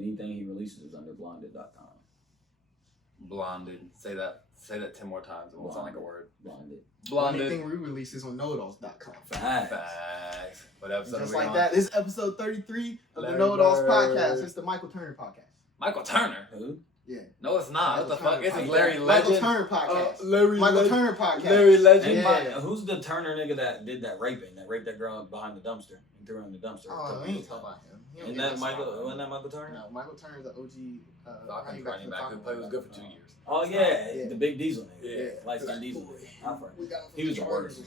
Anything he releases is under blinded.com. Blonded. Say that 10 more times. It won't sound like a word. Blonded. Anything we release is on Noahidols.com. Facts. What episode Just are we like on? that. This is episode 33 of Larry the Noahidols Bird. Podcast. It's the Michael Turner Podcast. Michael Turner? Who? Yeah. No, it's not. Michael What the Turner fuck? It's Podcast. Larry Legend. Michael Turner Podcast. Larry Michael Legend. Turner Podcast. Larry Legend. Hey, who's the Turner nigga that did that raping? That raped that girl behind the dumpster and threw her in the dumpster? Oh, we ain't talking about him. Wasn't that Michael Turner? No, Michael Turner is an OG Falcons running back who played was good for 2 years. Oh yeah, the big Diesel nigga. Yeah. Light skin Diesel. He was the worst.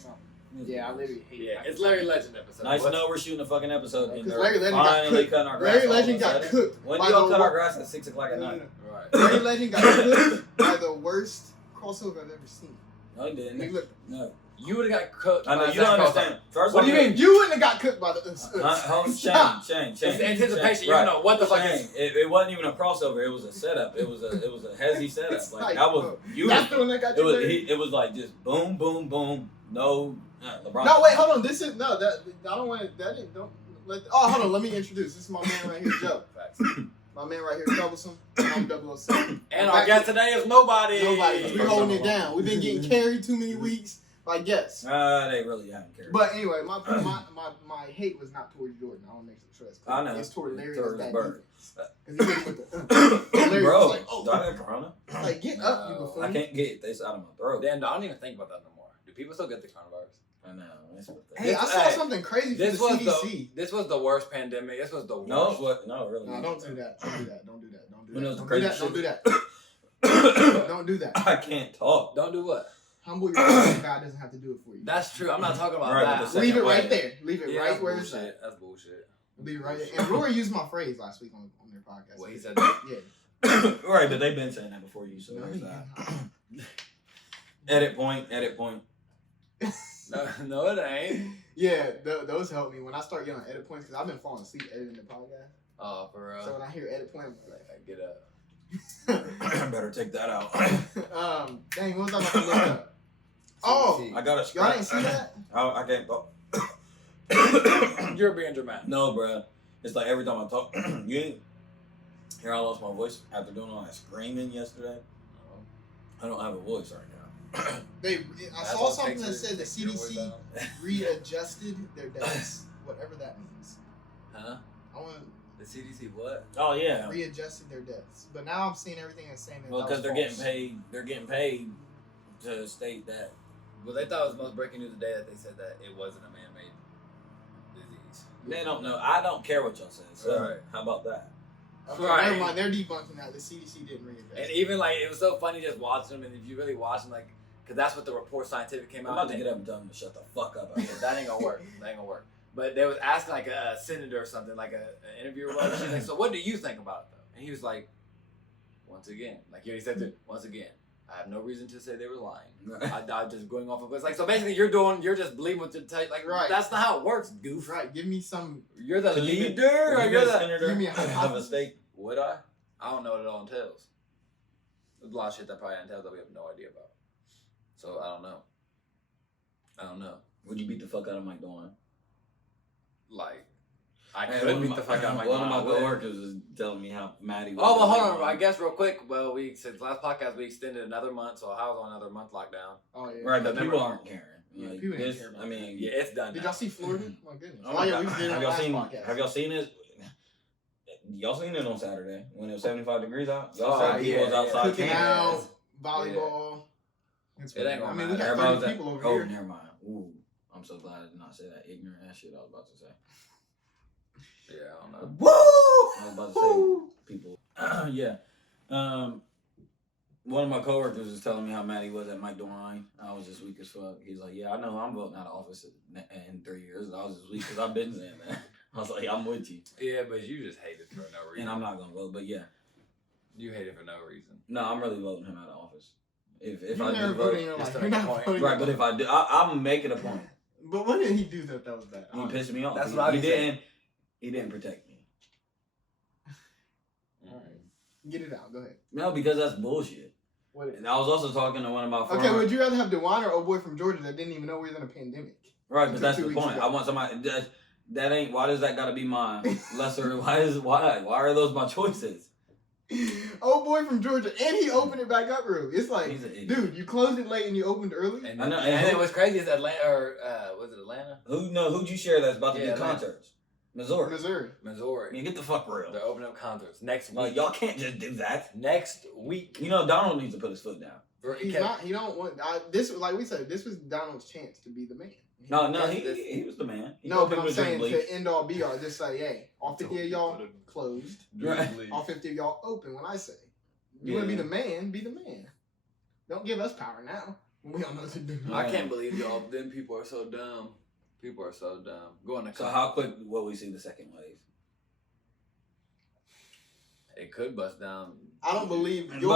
Yeah, I literally hate Yeah, it's Larry Legend episode. Nice to know we're shooting a fucking episode. And they're Larry Legend finally got cutting our cooked. grass. Larry all Legend of a got sudden. cooked. When by do y'all the cut our wor- grass at 6 o'clock at night? Right. Larry Legend got cooked by the worst crossover I've ever seen. No, he didn't. He looked, No. You would have got cooked. I know, by you don't Zach understand. First What do you mean? you wouldn't have got cooked by the. Change. It's anticipation. You Right. don't know what the fuck is. It wasn't even a crossover. It was a setup. It was a hezzy setup. It's Like like, that was bro, you. That's the one that got It you. was Larry. it was like just boom, boom, boom. No, LeBron. No, wait, hold on. This is no. That I don't want to. That didn't. Don't. Oh, hold on. Let me introduce. This is my man right here, Joe. My man right here, Troublesome. I'm 007. And our guest today is nobody. Nobody. We're holding it down. We've been getting carried too many weeks by guests. They really haven't cared. But anyway, my hate was not towards Jordan. I want to make some sure. I know. It's toward Larry Towards as that Bird. defense. 'Cause he with the Larry Bro, was like, oh, do I got corona? like get up, you No, buffoon. I can't get this out of my throat. Damn, I don't even think about that no more. Do people still get the coronavirus? I know. It's what the Hey, I saw something crazy This from was the CDC. this was the worst pandemic. This was the worst. No, what? No, really. No, don't do that. Don't do that. Don't do that. Don't do When it was that. the Don't do crazy that. Don't do that. Don't do that. I can't talk. Don't do what? Humble yourself. God doesn't have to do it for you. That's true. I'm not talking about Right, that. but the Leave it second right way. there. Leave it Yeah, right that's where it's bullshit. at. That's bullshit. Leave it right there. And Rory used my phrase last week on their podcast. Well, he said that. Yeah. Right, but they've been saying that before you, so No, there's he that. didn't. Edit point. No, it ain't. Yeah, those help me when I start yelling edit points because I've been falling asleep editing the podcast. Oh, for real. So when I hear edit point, I'm Get up. like, Better take that out. dang, what was I about to look up? Oh, I got a y'all scratch. didn't see that? I can't talk. You're being dramatic. No, bro. It's like every time I talk, you ain't hear I lost my voice after doing all that screaming yesterday. I don't have a voice right now. I saw something that said the CDC readjusted their deaths, whatever that means. Huh? I want The CDC what? Oh yeah. readjusted their deaths, but now I'm seeing everything as saying that. Well, that because was they're false. getting paid. They're getting paid to state that. Well, they thought it was the most breaking news today that they said that it wasn't a man-made disease. They don't know. I don't care what y'all say. So Right. how about that? Okay, Right. never mind. They're debunking that. The CDC didn't readjust. And even like it was so funny just watching them, and if you really watch them, like, because that's what the report scientific came I'm out. about to and get up and tell them to shut the fuck up. Yeah, that ain't gonna work. That ain't gonna work. But they was asking like a senator or something, like an interviewer. She's like, "So what do you think about it, though?" And he was like, "Once again, like he said, once again, I have no reason to say they were lying. I'm just going off of it's like so. Basically, you're just believing what they're telling. Like, Right. That's not how it works, goof. Right. Give me some. You're the Could you leader, or Would you you're be a the. senator give me a of a hypothesis. state? Would I? I don't know what it all entails. There's a lot of shit that probably entails that we have no idea about. So I don't know. Would you beat the fuck out of Mike Dawn? Like, I Hey, could one of beat my- the fuck out of my One of my I would. coworkers was telling me how mad he was. Oh, well, hold on. I guess real quick. Well, since last podcast we extended another month, so I was on another month lockdown. Oh yeah. Right, but Remember- people aren't caring. Yeah, Like, people ain't this, care about I mean, Yeah, it's done. Did now. y'all see Florida? My goodness. Oh my yeah, God. we did it on Have the y'all last seen? podcast. Have y'all seen this? Y'all seen it on Saturday when it was 75 degrees out? Y'all Oh, saw people yeah, was outside Cooking camping. out, volleyball. It's It ain't gonna I mean, we matter. got Everybody 30 was people over oh, here. never mind. Ooh, I'm so glad I did not say that ignorant ass shit I was about to say. Yeah, I don't know. Woo! I was about to Woo! say people. Yeah. One of my coworkers was telling me how mad he was at Mike DeWine. I was just weak as fuck. He's like, yeah, I know I'm voting out of office in 3 years. And I was just weak because I've been saying that. I was like, I'm with you. Yeah, but you just hate it for no reason. And I'm not going to vote, but yeah. You hate it for no reason. No, I'm really voting him out of office. If You I never do voted vote. in your just life. to You're make a not point. voting. Right, but if I do, I'm making a point. But what did he do that was bad? He pissed me off. That's he, what I he be saying. didn't. He didn't protect me. Get it out. Go ahead. No, because that's bullshit. What is And I was also talking to one of my Okay, former- would you rather have DeWine or old boy from Georgia that didn't even know we was in a pandemic? Right, but Until that's 2 the weeks point. ago. I want somebody. That ain't. Why does that gotta be my lesser? Why are those my choices? Old boy from Georgia, and he opened it back up early. It's like, He's an idiot. dude, you closed it late and you opened early. And I know. And it was crazy. Is Atlanta or was it Atlanta? Who'd you share that's about to do Atlanta. concerts? Missouri. Missouri. Man, get the fuck real. They're opening up concerts next week. Like y'all can't just do that. Next week. You know Donald needs to put his foot down. He's not. He don't want. This like we said. This was Donald's chance to be the man. No, he was the man. He No, but I'm was saying bleach. to end all be all. Just say, hey, all 50 of y'all closed. Right. All 50 of y'all open. When I say you want to be the man, be the man. Don't give us power now. We all know what to do. I can't believe y'all. Then people are so dumb. People are so dumb. Going to So how quick will we see the second wave? It could bust down. I don't believe. But do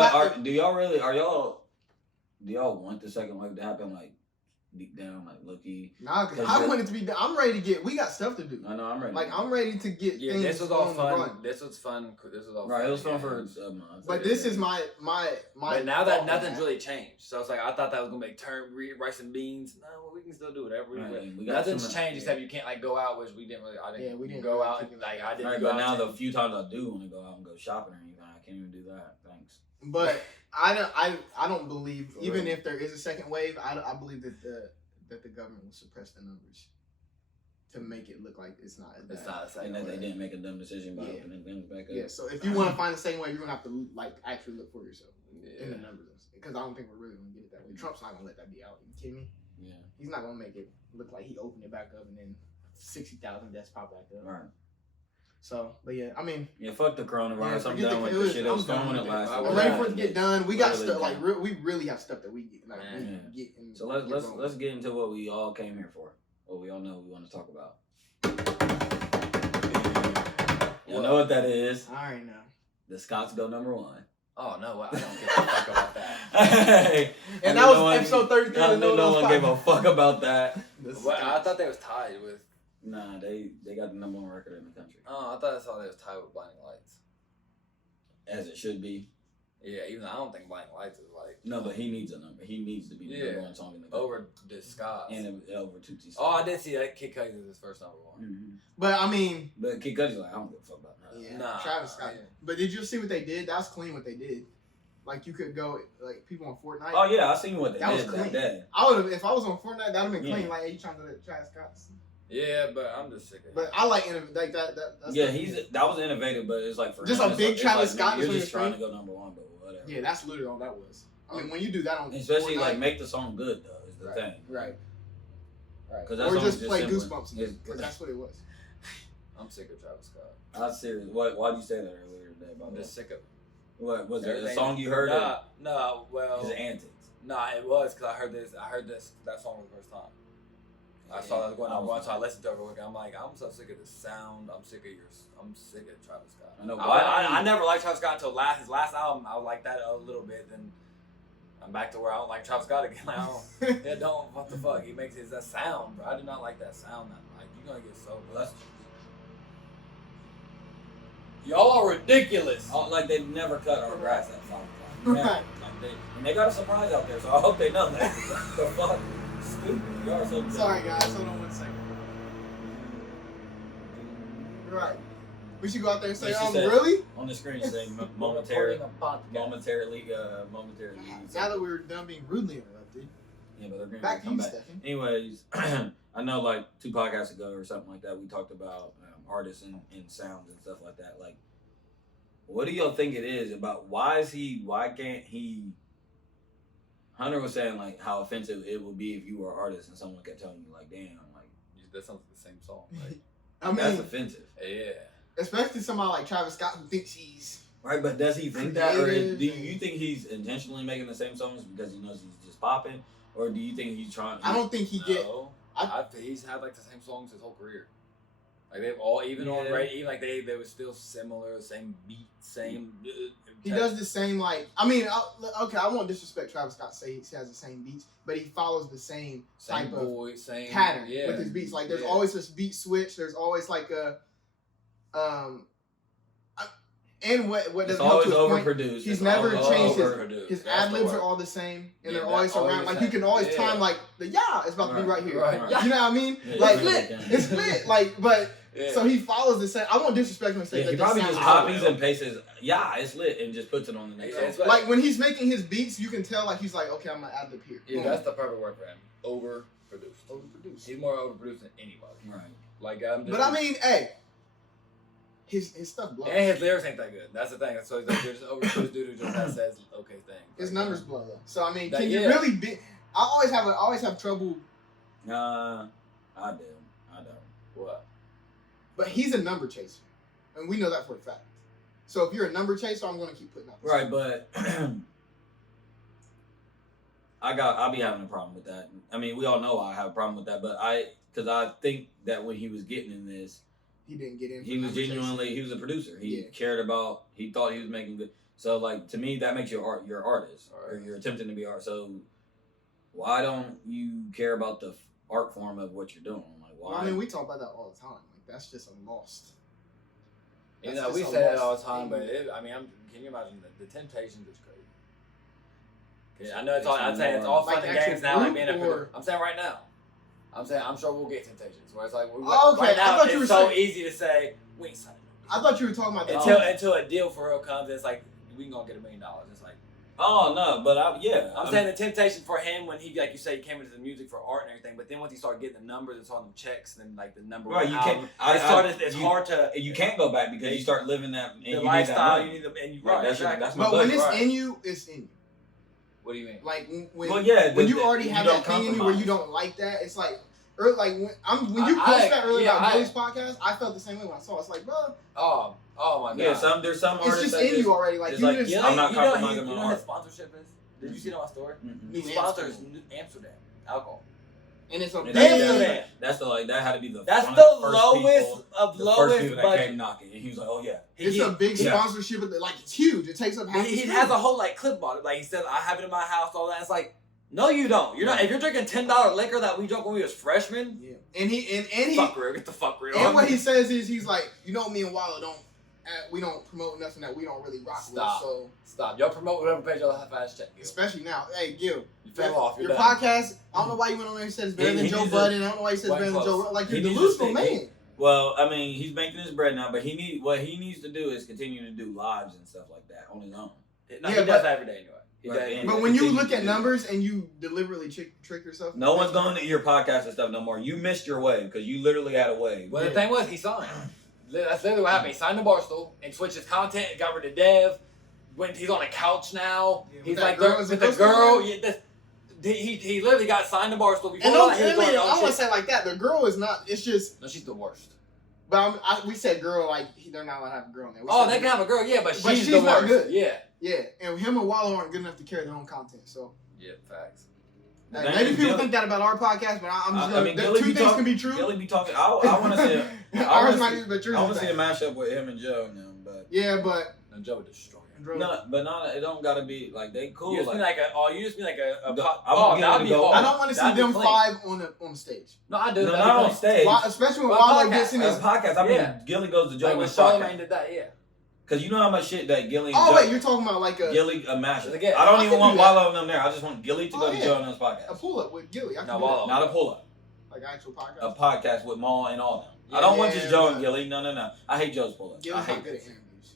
y'all want the second wave to happen like deep down, like low-key? Nah, because I want it to be. I'm ready to get. We got stuff to do. I know I'm ready. Like I'm ready to get. Yeah, things this was all on the fun. run. This was fun. This was all right. fun. It was fun for a month. But this is my. But now that nothing's really changed, so it's like I thought that was gonna make rice and beans. No, well, we can still do whatever. Right, we got Nothing's changed except you can't like go out, which we didn't really. I didn't. Yeah, we didn't go really out. think Like about I didn't. Right, go but now out the few times I do want to go out and go shopping or anything, I can't even do that. Thanks. But I don't believe even if there is a second wave, I believe that the government will suppress the numbers to make it look like it's not. It's not a second And that wave. they didn't make a dumb decision by opening things back up. Yeah. So if you want to find the second wave, you're gonna have to like actually look for yourself in the Yeah. numbers because I don't think we're really gonna get it that way. Trump's not gonna let that be out. You kidding me? Yeah. He's not gonna make it look like he opened it back up and then 60,000 deaths pop back up. Right. So, but yeah, I mean, Yeah, fuck the coronavirus. Yeah, I'm forget done the- with it the was- shit. It I'm was fun done when it with it. lasted. I'm ready for it to get done. We got Really stuff done. like we really have stuff that we get. Like, Man. we get in, So let's get into what we all came here for. What we all know we want to talk about. You know what that is? I already know. The Scots go number one. Oh no, I don't give a fuck about that. Hey, And I that knew was episode 33. I knew no one gave a fuck about that. Well, I thought they was tied with. Nah, they got the number one record in the country, Oh, I thought I saw they was tied with Blinding Lights. as it should be. Yeah, even though I don't think Blinding Lights is like. No, but he needs a number. He needs to be the number one song in the country. Over the Scots. And over Tootsie. Oh, I did see that. Kid Cudi is his first number one. Mm-hmm. But I mean, But Kid Cudi's like, I don't give a fuck about that. yeah, Nah, Travis Scott. yeah. But did you see what they did? That was clean what they did. Like you could go like people on Fortnite. Oh yeah, I seen what they That was did clean. that day. I would have if I was on Fortnite. That'd have been clean. Yeah. Like, hey, you trying to let Travis Scott? Yeah, but I'm just sick of it. But I like like that. That's Yeah, that was innovative, but it's like for Just him, a it's big like, Travis it's like, Scott You're between just the trying to go number one, but whatever. Yeah, that's literally all that was. I mean, when you do that on Especially Fortnite, like make the song good though is the thing. right. Because that Or song's just play simple. Goosebumps again, because that's what it was. I'm sick of Travis Scott. I'm serious. Why'd you say that earlier today about I'm that? just sick of it. What was it? A Everything- song you heard? Well, His antics. Nah, it was because I heard that song for the first time. I saw that going on once, so I listened to it over again. I'm like, I'm so sick of the sound. I'm sick of Travis Scott. I know. I never liked Travis Scott until his last album. I like that a little bit. Then I'm back to where I don't like Travis Scott again. I don't. What the fuck? He makes that sound, bro. I do not like that sound. Like you're gonna get so blessed. Y'all are ridiculous. Like they never cut our grass that song. Right. And they got a surprise out there, so I hope they know that. The fuck, stupid. You are so dumb. Sorry, guys. Hold on 1 second. Right. We should go out there and say, Yeah, she said- really? On the screen saying Recording momentarily. a podcast. Momentarily. Now that we were done being rudely interrupted. Yeah, but they're going Back to to come you, back. Stephen. Anyways, I know like 2 podcasts ago or something like that, we talked about artists and sounds and stuff like that. Like, what do y'all think it is about why can't he? Hunter was saying like how offensive it would be if you were an artist and someone kept telling you like, damn, like That sounds like the same song. Like, I mean, that's offensive. yeah. especially somebody like Travis Scott who thinks he's Right, but does he think that, or creative do you think he's intentionally making the same songs because he knows he's just popping, or do you think he's trying? I don't think he get. No, he's had like the same songs his whole career. Like they've all even on radio, even like they were still similar, same beat, same. He does the same like. I mean, okay, I won't disrespect Travis Scott. Say he has the same beats, but he follows the same type of voice, same pattern yeah, with his beats. Like there's yeah. always this beat switch. There's always like a, and what It's doesn't help always to his point, overproduced. he's It's never always changed overproduced. his That's ad the libs word. are all the same, and Yeah, they're always that's around. always Like the you can same. always Yeah. time like the it's about to be right here. Right. You know what I mean? Yeah, Like it's lit. it's lit. Like, but Yeah. so he follows the same. I won't disrespect him and say Yeah, that. he this probably sounds just like- copies and pastes. It's lit, and just puts it on the next Yeah, song. it's what- Like when he's making his beats, you can tell like he's like, okay, I'm gonna add lib here. Yeah, that's the perfect word for him. Overproduced. overproduced. He's more overproduced than anybody. Right. Like, But I mean, hey, his stuff blows. and his lyrics ain't that good. That's the thing. So he's like, there's an overproduced dude who just says okay things. His Like, numbers blow though. So I mean, That- can you yeah. really be? I always have trouble. I don't. What? But he's a number chaser, and we know that for a fact. So if you're a number chaser, I'm gonna keep putting out. this Right, stuff. but I'll be having a problem with that. I mean, we all know I have a problem with that, but because I think that when he was getting in this, He didn't get in. he was genuinely, he was a producer. He Yeah. cared about, he thought he was making good. So like, to me, that makes you your artist, or Right. you're attempting to be art. So why don't you care about the art form of what you're doing? Like, why? Well, I mean, we talk about that all the time. Like that's just a lost. You That's know, we just a say that lost all the time, thing. but can you imagine the Temptations is crazy? Yeah, I know It's I'm saying it's all like fun and actual games now, like group being a or- producer. I'm saying right now. I'm sure we'll get Temptations. Where it's like, Oh, okay. right I now, thought you were it's so saying- easy to say, we ain't signing no I thought you were talking about deal. that. Until a deal for real comes, it's like, we can go get $1 million. It's like, Oh no, but I'm saying the temptation for him when he, like you say, he came into the music for art and everything, but then once he started getting the numbers and saw them checks and like the number Right, one you album, can't. it's hard to You can't go back because you start living that and the you lifestyle. Need You that need the and you Right, right. that's your- Exactly. that's my But when budget. it's Right. in you, it's in you. What do you mean? Like when Well, yeah, when the- you already you have don't that thing in you where you compromise. don't like that, it's like. Or like when you I- posted that earlier yeah, about I- Billy's podcast, I felt the same way when I saw it. It's like, bro, Oh my god. Yeah, there's some it's artists just that in you already. Like it's you like, just You I'm not know, you compromising know my what art. his sponsorship is? Did you see it on my story? Mm-mm. New He sponsors Amsterdam. New Amsterdam alcohol. And it's a And big Amsterdam. That's that had to be That's one the of first lowest people, of the lowest first people that budget. came knocking, and he was like, "Oh yeah." It's a big yeah. sponsorship. Like it's huge. It takes up half. He the has screen. a whole like clip on it. Like he said, I have it in my house. All that. It's like, no, you don't. You're not. If you're drinking $10 liquor that we drank when we was freshmen, Yeah. And he fuck real. Get the fuck real. and what he says is he's like, you know, me and Wallow we don't promote nothing that we don't really rock Stop. with. So Stop. Y'all promote whatever page y'all have fast check. Gil. especially now, hey Gil, You fell off. You're your done. podcast. I don't know why you went on there and said it's better He than Joe needs Budden. I don't know why you said it's One better than Joe. close. Like He you're needs to delusional, stick- man. Well, I mean, he's making his bread now, but what he needs to do is continue to do lives and stuff like that on his own. No, Yeah, he but- does that every day anyway. He Right, does. and- But when you continue look to at do numbers and you deliberately trick yourself, No one's going to your podcast and stuff no more. You missed your wave because you literally had a wave. Well, the thing was, he signed. That's literally what happened. He signed to Barstool and switched his content, got rid of Dev. He's on a couch now. Yeah, with He's that like girl, is with it the Crystal girl. girl? Yeah, he literally got signed to Barstool. Before And don't that, he was doing his I own don't want to shit. say it like that. The girl is not. It's just. No, she's the worst. But we said girl like they're not allowed to have a girl in there. We Oh, said they can have a girl, yeah, but But she's she's the not worst. good. Yeah. Yeah, and him and Wallow aren't good enough to carry their own content. So Yeah, facts. The hey, thing maybe is, people Gilly- think that about our podcast, but I'm just I gonna. mean, Two Gilly be things talk- can be true. Gilly be talking. I want to see. I Ours want might to be, see. but yours I want is to see a bad. mashup with him and Joe now, but Yeah, but And Joe would destroy him. no, but not. It don't gotta be like they cool. You just mean like a The- pop. I Oh, want Gilly that'd to be go- hard. I don't want to see That'd be them clean. five on the stage. No, I do. no, That'd not be on clean. stage. Especially when Well, Wallow podcast. gets in his. As a podcast, I mean, Yeah. Gilly goes to Joe Like on when his Charlamagne podcast did that, yeah. because you know how much shit that Gilly. And Oh Joe, wait, you're talking about like a Gilly a mashup. Again, I don't I even can want do that. Wallow and them there. I just want Gilly to Oh, go to yeah. Joe on his podcast. pull up with Gilly. I can No, do Wallow. that. Not a pull up. Like actual podcast. A podcast with Maul and all them. Yeah, I don't want yeah, just Joe and but- Gilly. No. I hate Joe's pull ups. I Gilly's hate not good at it. interviews.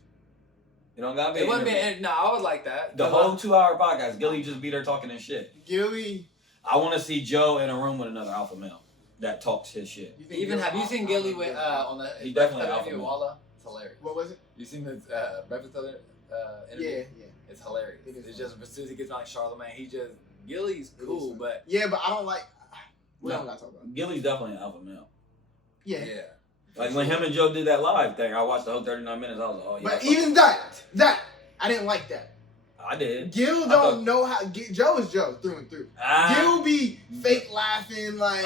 You don't gotta be. It wouldn't be. interview. No, I would like that. The whole 2-hour podcast. Gilly just be there talking his shit. Gilly, I want to see Joe in a room with another alpha male that talks his shit. you think Even Gilly- have you seen Gilly with on the? He definitely interview alpha with male. Walla? It's hilarious. What was it? You seen the breakfast interview? Yeah. It's hilarious. It is It's just as soon as he gets on like Charlamagne, Gilly's It cool, is. but Yeah, but I don't like. We No. don't gotta talk about it. Gilly's definitely an alpha male. Yeah. yeah. Like when him and Joe did that live thing, I watched the whole 39 minutes. I was like, oh yeah. But even that, I didn't like that. I did. Gil I don't thought- know how. Joe is Joe through and through. Gil be fake laughing like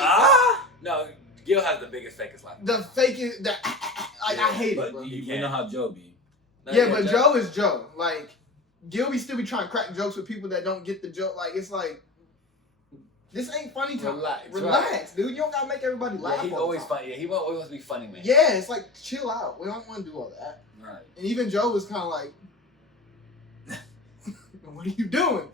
No, Gil has the biggest fakest laugh. the fake is that. Like I hate it, But bro. you know how Joe be. No, Yeah, but Joe is Joe. Like Gil be still be trying to crack jokes with people that don't get the joke. Like it's like this ain't funny time. Relax, dude. You don't gotta make everybody laugh. Yeah, he's all the always time. funny. Yeah, he won't always be funny, man. Yeah, it's like chill out. We don't want to do all that. Right. And even Joe was kind of like, "What are you doing?"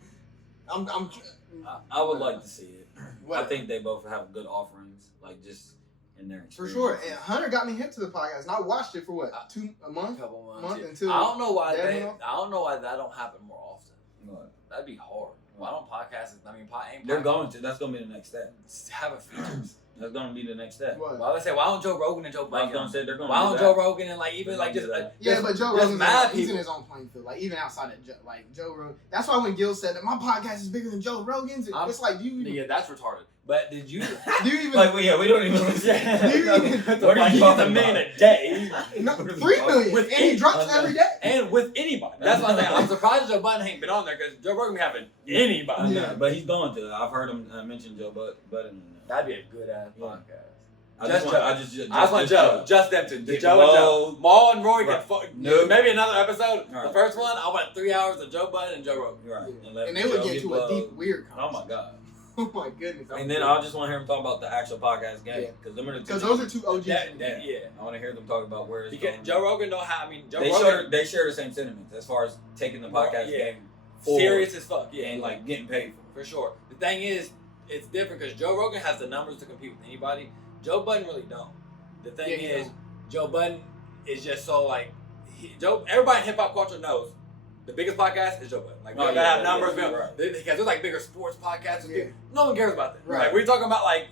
I would like to see it. What? I think they both have good offerings, like just in their For experience. sure. And Hunter got me hip to the podcast, and I watched it for what, a month? Couple months. Yeah. Until I don't know why Dad they. went off? I don't know why that don't happen more often. What? That'd be hard. Why don't podcasts? I mean, They're going to. That's going to be the next step. have a features. That's going to be the next step. What? Well, I would say, why don't Joe Rogan and Joe I was Budden? going to say they're going to Why do don't that. Joe Rogan and like even like just Yeah, but Joe just Rogan's mad he's in people. his own playing field. Like even outside of Joe Rogan. That's why when Gil said that my podcast is bigger than Joe Rogan's, it's like, do you even, Yeah, that's retarded. But did you? do you even Like, we don't even listen. do you even What are you talking a million about? a day no, 3 million With and he drops eight- every day. and with anybody. That's what I'm saying. I'm surprised Joe Budden ain't been on there because Joe Rogan be having anybody. I know, Yeah. but he's going to. I've heard him mention Joe Budden. That'd be a good ass Yeah. podcast. I Just just want, Joe. I just I just want Joe. Just them two. Get Joe and Joe. Mo. Maul and Roy Right. can fuck. No. Maybe another episode. Right. The first one, I want 3 hours of Joe Budden and Joe Rogan. Right. Yeah. And they would get into a deep, weird Oh conversation. my god. Oh my goodness. And then I just want to hear him talk about the actual podcast game Yeah. because them are the two. Because those are two OGs. Yeah. I want to hear them talk about where it's Because going. Joe Rogan don't have. I mean, Joe They Rogan share the same sentiments as far as taking the podcast Yeah. game forward serious as fuck. Yeah, and like getting paid for for sure. The thing is, it's different because Joe Rogan has the numbers to compete with anybody. Joe Budden really don't. The thing Yeah, he is, don't. Joe Budden is just so like everybody in hip hop culture knows the biggest podcast is Joe Budden. Like Oh, they yeah, have numbers yeah, because right. there's like bigger sports podcasts. Yeah. No one cares about that. Right. Like we're talking about like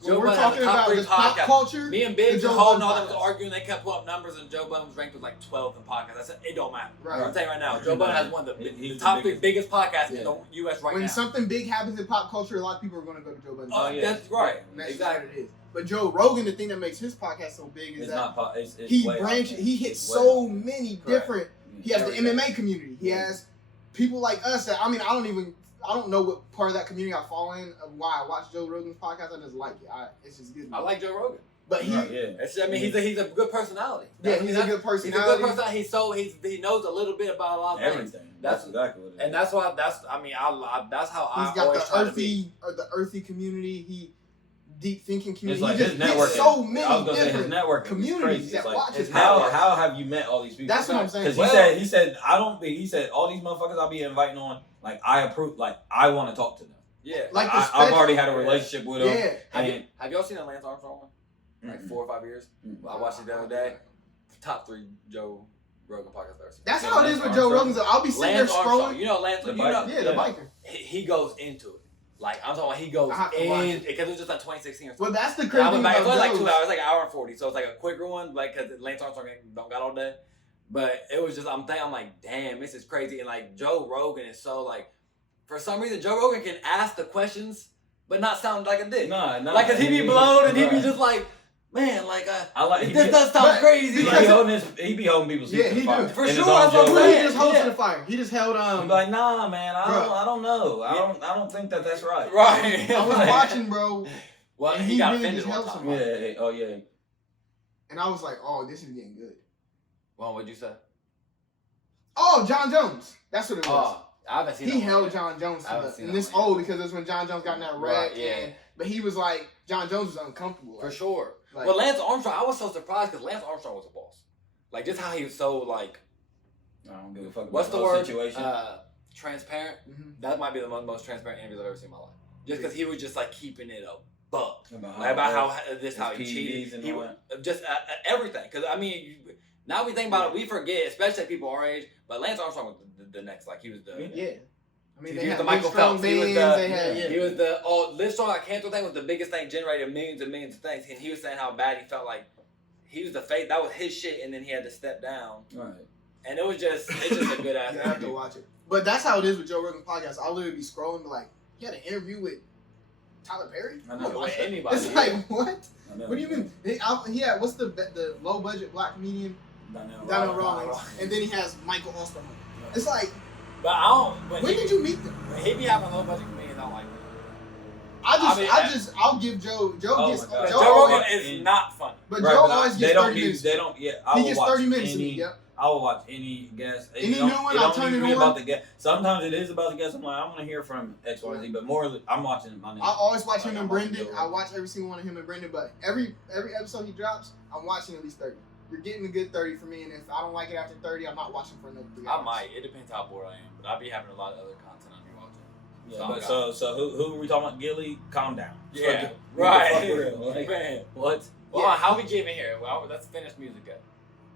When Joe we're Budden has talking a top about 3 just pop podcast. culture. Me and the Biggs Joe and Hall and Budden all them was podcast. arguing. They kept pulling up numbers, and Joe Budden was ranked with like 12th in podcasts. I said it don't matter. Right. I'm telling you right now, Joe Budden has one of the He's the top 3 biggest. biggest podcasts in Yeah. the U.S. right When now. something big happens in pop culture, a lot of people are going to go to Joe Budden. Oh, yeah. that's right. And that's Exactly. just what it is. But Joe Rogan, the thing that makes his podcast so big is It's that not. It's he way branches. out. He hits It's way so out. many Correct. different. He has the Everything. MMA community. He has people like us that I don't know what part of that community I fall in. Of why I watch Joe Rogan's podcast. I just like it. It's just good. I like Joe Rogan. But he, Right, yeah. It's, I mean, he's a good personality. yeah, That's- he's a good He's a personality. good personality. He knows a little bit about a lot of things. Everything. That's exactly what it is. And that's why that's how He's I got always try to be. the earthy community. He deep thinking community. It's like he his just hits networking. so many I was gonna say his different networking communities is that crazy. watch It's his like, how network. how have you met all these people? That's what I'm saying. Because Well- he said he said all these motherfuckers I'll be inviting on, like I approve, like I want to talk to them. Yeah. Like the I've already had a spectrum- relationship with them. Yeah. Have y'all seen the Lance Armstrong one? Like 4 or 5 years. I watched it the other day. Top 3 Joe Rogan podcast ever seen. That's Yeah, how it is Lance with Joe Armstrong. Rogan's. I'll be sitting Lance there Armstrong. scrolling. You know Lance. The You know. biker. Yeah, the Yeah. biker. He goes into it. Like I'm talking about, he goes I have to watch in it. because it was just like 2016 or something. Well, that's the I crazy went thing back. It's about only like Joe's. 2 hours, like an hour and 40. So it's like a quicker one, like because Lance Armstrong don't got all day. But it was just I'm like, damn, this is crazy. And like Joe Rogan is so like, for some reason Joe Rogan can ask the questions, but not sound like a dick. Nah. Like, cause he be blown and he be Right. just like, man, like I like this does sound but- crazy. because- he be holding people's Yeah, feet to he the fire. do. For In his sure, own that's what Joe I'm Who way. he saying. just holds Yeah. to the fire. He just held He be like, nah, man, I Bruh. don't know. I Yeah. don't think that's right. Right. I was watching, bro, Well, and he he got really offended just one held time. somebody. Yeah. Oh yeah. and I was like, oh, this is getting good. Well, what'd you say? Oh, John Jones. That's what it was. Oh, I haven't seen He that one held yet. John Jones I to haven't the, seen and that this one yet. old because it's when John Jones got in that wreck. Right, yeah. But he was like, John Jones was uncomfortable. For Like, sure. Like- Well, Lance Armstrong, I was so surprised because Lance Armstrong was a boss. Like just how he was so like, I don't give a fuck about what's the whole word? situation. Transparent. mhm. That might be the most transparent interviews I've ever seen in my life. Just because he was just like keeping it a buck. about Like about how his how he PEDs cheated, and he all was just everything. Because I mean, now we think about it, we forget, especially people our age. But Lance Armstrong was the next, like he was the Yeah. I mean, He they was had the big, Michael strong Phelps. He was bands. the- They had, Yeah. he was the Live Strong Like Cancer thing was the biggest thing, generated millions and millions of things. And he was saying how bad he felt like he was the face, that was his shit, and then he had to step down. Right. And it's just a good ass You have to interview. watch it. But that's how it is with Joe Rogan podcast. I'll literally be scrolling, and be like, he had an interview with Tyler Perry. I I'm know. gonna watch With that. anybody, It's yeah. like what? I know. What do you mean? He had what's the low budget black comedian Donnell Rawlings, and then he has Michael Osterholm. It's like, But I don't. When when he, did you meet them? when he be having low budget comedians, I don't like that. I'll give Joe. Joe Oh gets my God. Joe, Joe Rogan always, is not funny. but Right, Joe but always they gets don't 30 use. minutes. They don't. Yeah, I He will gets watch 30 minutes to any. me. Yep. I will watch any guest. Any It don't- new one, it I'll don't turn even it be on. about the guest. Sometimes it is about the guest. I'm like, I want to hear from X, Y, Z. But more, I'm watching my name. I always watch him Like, and I'm watching Brendan. Joe I Rogan. watch every single one of him and Brendan. But every episode he drops, I'm watching at least 30. You're getting a good 30 for me, and if I don't like it after 30, I'm not watching for another 3 hours. I might. It depends how bored I am, but I'll be having a lot of other content I'll be watching. Yeah, so who are we talking about? Gilly, calm down. Yeah, Fuck right. real. Like, Man, what? well, how we came in here? Well, let's finish music up.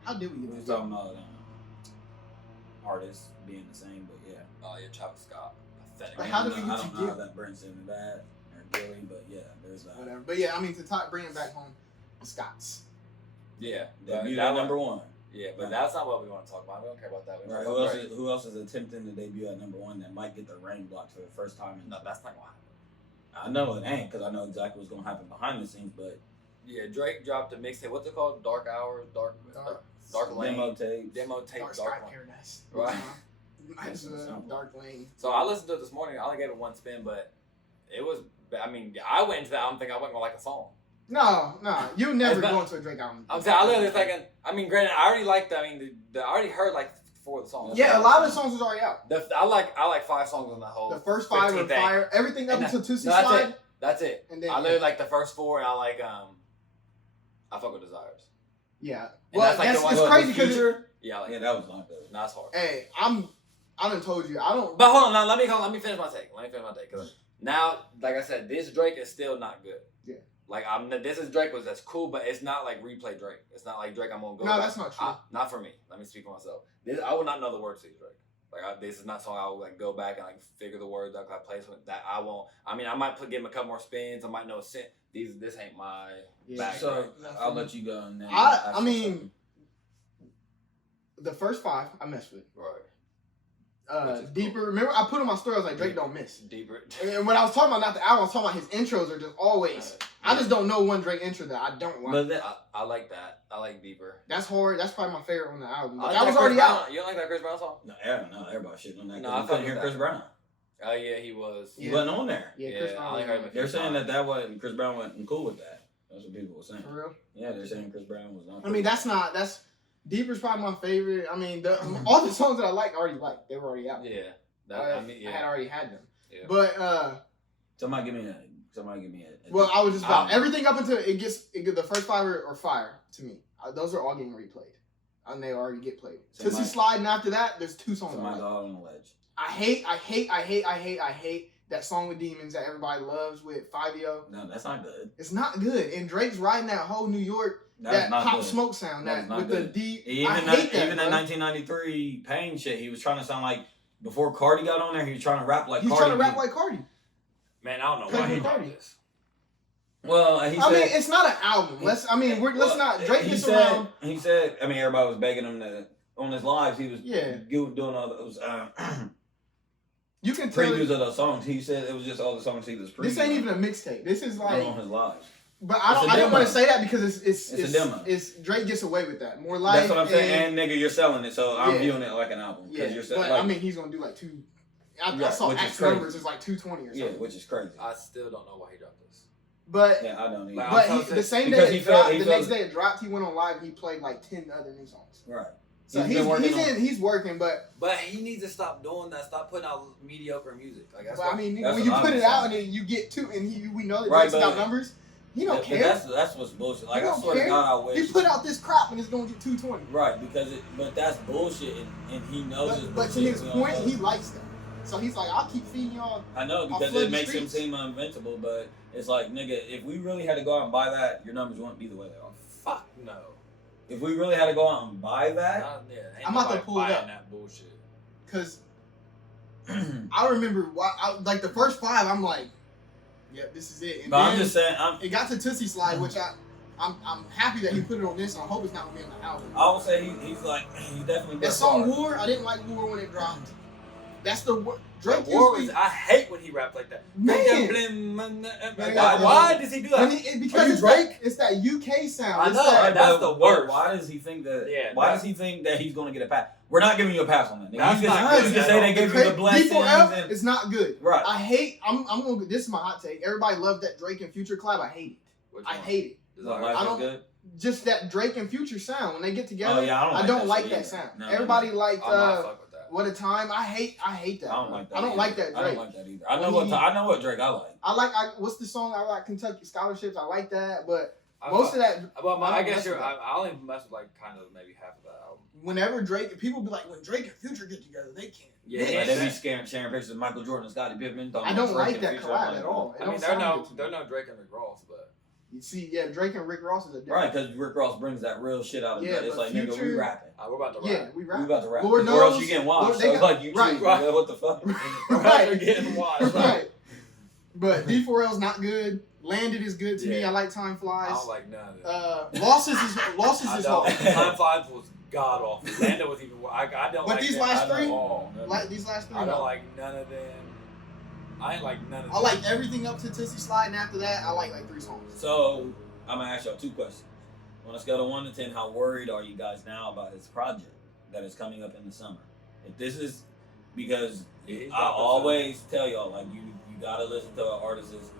How did we We get was this? talking about artists being the same, but yeah. Oh yeah, Travis Scott, pathetic. But how did we I get don't to know Gilly? that Brent's in that or Gilly, but yeah, there's that. Whatever. But yeah, I mean, bring it back home, the Scots. Yeah, Debut that at number one. Yeah, but that's not what we want to talk about. We don't care about that. We Right. talk about Drake. Who else is attempting to debut at number one that might get the rain blocked for the first time? No, that's not gonna happen. I know it ain't because I know exactly what's gonna happen behind the scenes, but Yeah, Drake dropped a mixtape. What's it called? Dark Hours, Dark Lane, demo tape. demo tape, Dark Dark Sky Lane. Paradise. Right. Might as well, Dark Lane. So I listened to it this morning. I only gave it one spin, but it was. I mean, I went into the album thinking I wasn't gonna like a song. No, you would never It's not- go into a Drake album. I'm saying I literally thinking. I mean, granted, I already liked. I mean, I already heard like 4 of the songs. Yeah, a lot of the songs was already out. I like 5 songs on the whole. The first 5 were 15 thing. fire. Everything up And until Tootsie that's Slide. it. That's it. And then I literally like the first 4, and I like I fuck with Desires. Yeah. And Well, that's like the one- it's What, crazy the because Future? Yeah, I like Yeah, it. that was not good. No, it's hard. hey, I done told you I don't. But hold on, now let me finish my take. Cause now, like I said, this Drake is still not good. Yeah. Like this is Drake that's cool, but it's not like replay Drake. It's not like Drake. I'm gonna go. No, back. that's not true. Not for me. Let me speak for myself. I would not know the words to Drake. Like this is not song I would like go back and like figure the words out, like placement. That I won't. I mean, I might give him a couple more spins. I might know a scent. This ain't my bag. So Drake. I'll let you go. And then I mean, the first 5 I messed with. Right. Deeper. Cool. Remember, I put in my story. I was like, Drake don't miss. Deeper. And when I was talking about not the album, I was talking about his intros are just always. I just don't know one Drake intro that I don't like. But I like that. I like Deeper. That's hard. That's probably my favorite on the album. I like That was Chris already Brown. out. You don't like that Chris Brown song? no, everybody shitting on that. No, No, I I fuck couldn't with hear that. Chris Brown. Oh yeah, he was. He wasn't on there. Yeah, Chris Yeah, Brown. I only heard him a few They're saying times. that wasn't Chris Brown wasn't cool with that. That's what people were saying. For real. Yeah, they're saying Chris Brown was not. I mean, that's Deeper's probably my favorite. I mean, all the songs that I like, I already liked. They were already out. Yeah. I yeah. had already had them. Yeah. But Somebody give me a. well, I was just about everything up until the first 5 are fire to me. Those are all getting replayed, and they already get played. Tootsie Slide, and after that, there's 2 songs. Somebody's all on the ledge. I hate that song with Demons that everybody loves with Fivio. No, that's not good. It's not good. And Drake's riding that whole New York, that not Pop good. Smoke sound, That is that not with good. the deep. Even I that, hate that. even that 1993 Pain shit, he was trying to sound like before Cardi got on there. He was trying to rap like He's Cardi. trying to rap like Cardi. Man, I don't know why he Cardi. did this. Well, he said. I mean, it's not an album. Let's not. Drake he gets said, around. He said. I mean, everybody was begging him to on his lives. He was Yeah. doing all those You can tell. previews of those songs. He said it was just all the songs he was previewing. This ain't even a mixtape. This is like. on his lives. But It's I a didn't demo. want to say that because it's a demo. It's Drake gets away with that more like. That's what I'm saying. And nigga, you're selling it, so I'm Yeah. viewing it like an album. Yeah, You're but like, I mean, he's gonna do like 2. I Yeah, saw which is X crazy. numbers is like 220 or yeah, something. which is crazy. I still don't know why he dropped this. But Yeah, I don't either. Like, but I'm the same because day he it felt- dropped, he the felt- next day it dropped, he went on live and he played like 10 other new songs. Right. So He's been working he's working, but He needs to stop doing that. Stop putting out mediocre music. Like that's I mean, That's when you what put I'm it out saying. and then you get 2, and we know that Right, Drake's got but- numbers, he don't But care. that's what's bullshit. Like He I don't swear care. to God, I wish. He put out this crap and it's gonna get 220. Right, but that's bullshit, and he knows it's But to bullshit. his We point, don't know. he likes that. So he's like, I'll keep feeding y'all. I know I'll because flood it the makes him streets. seem invincible, but it's like, nigga, if we really had to go out and buy that, your numbers wouldn't be the way they are. fuck no. If we really had to go out and buy that, Ain't I'm about to nobody pull it buying up. That bullshit. Cause I remember like the first 5, I'm like, yeah, this is it. And but I'm then just saying, it got to Tootsie Slide, which I'm happy that he put it on this, and I hope it's not gonna be on the album. I will say he's definitely That song War, I didn't like War when it dropped. That's the Drake War usually. was, I hate when he rapped like that. Man. Why does he do that? Because Are you it's Drake? It's that UK sound. I It's know, that- that's the worst. Why does he think that? Yeah, why no. does he think that he's going to get a pass? We're not giving you a pass on that. Nigga. That's You not just, good you just at say all. they give you the blessings. D4F And, is not good. right. I hate. I'm gonna. This is my hot take. Everybody loved that Drake and Future collab. I hate it. I hate it. Like, I that's don't- good. Just that Drake and Future sound when they get together. Oh yeah, I don't like shit that either. sound. No, Everybody liked I'm not fuck with that. What a Time. I hate that. I don't like that. I don't either. like that Drake. I don't like that either. I know what Drake I like. What's the song I like? Kentucky Scholarships. I like that, but Most of that. Well, I guess mess with that. I only mess with like kind of maybe half of that album. Whenever Drake, people be like, when Drake and Future get together, they can't. Yeah, mix. Like, they be sharing pictures of Michael Jordan and Scottie Pippen. I don't like that collab at all. I mean, they're no Drake and Rick Ross, but you see, yeah, Drake and Rick Ross is a different. Right, because Rick Ross brings that real shit out of it. It's like, nigga, we rapping. we're about to rap. Yeah, we We about to rap. Lord Or else knows, you getting watched. Lord, So it's like you right, choose. right. What the fuck? Right. They're getting watched. Right. But D4L's not good. Landed is good to me. I like Time Flies. I don't like none of it. Losses is hard. Time Flies was god awful. Landon was even. I don't. But like these them last at three, all. these last three, I don't like none of them. I ain't like none of them. I like everything up to Tootsie Slide, and after that, I like 3 songs. So I'm gonna ask y'all 2 questions. On a scale of 1 to 10, how worried are you guys now about his project that is coming up in the summer? If this is because I always tell y'all, like, you gotta listen to an artist's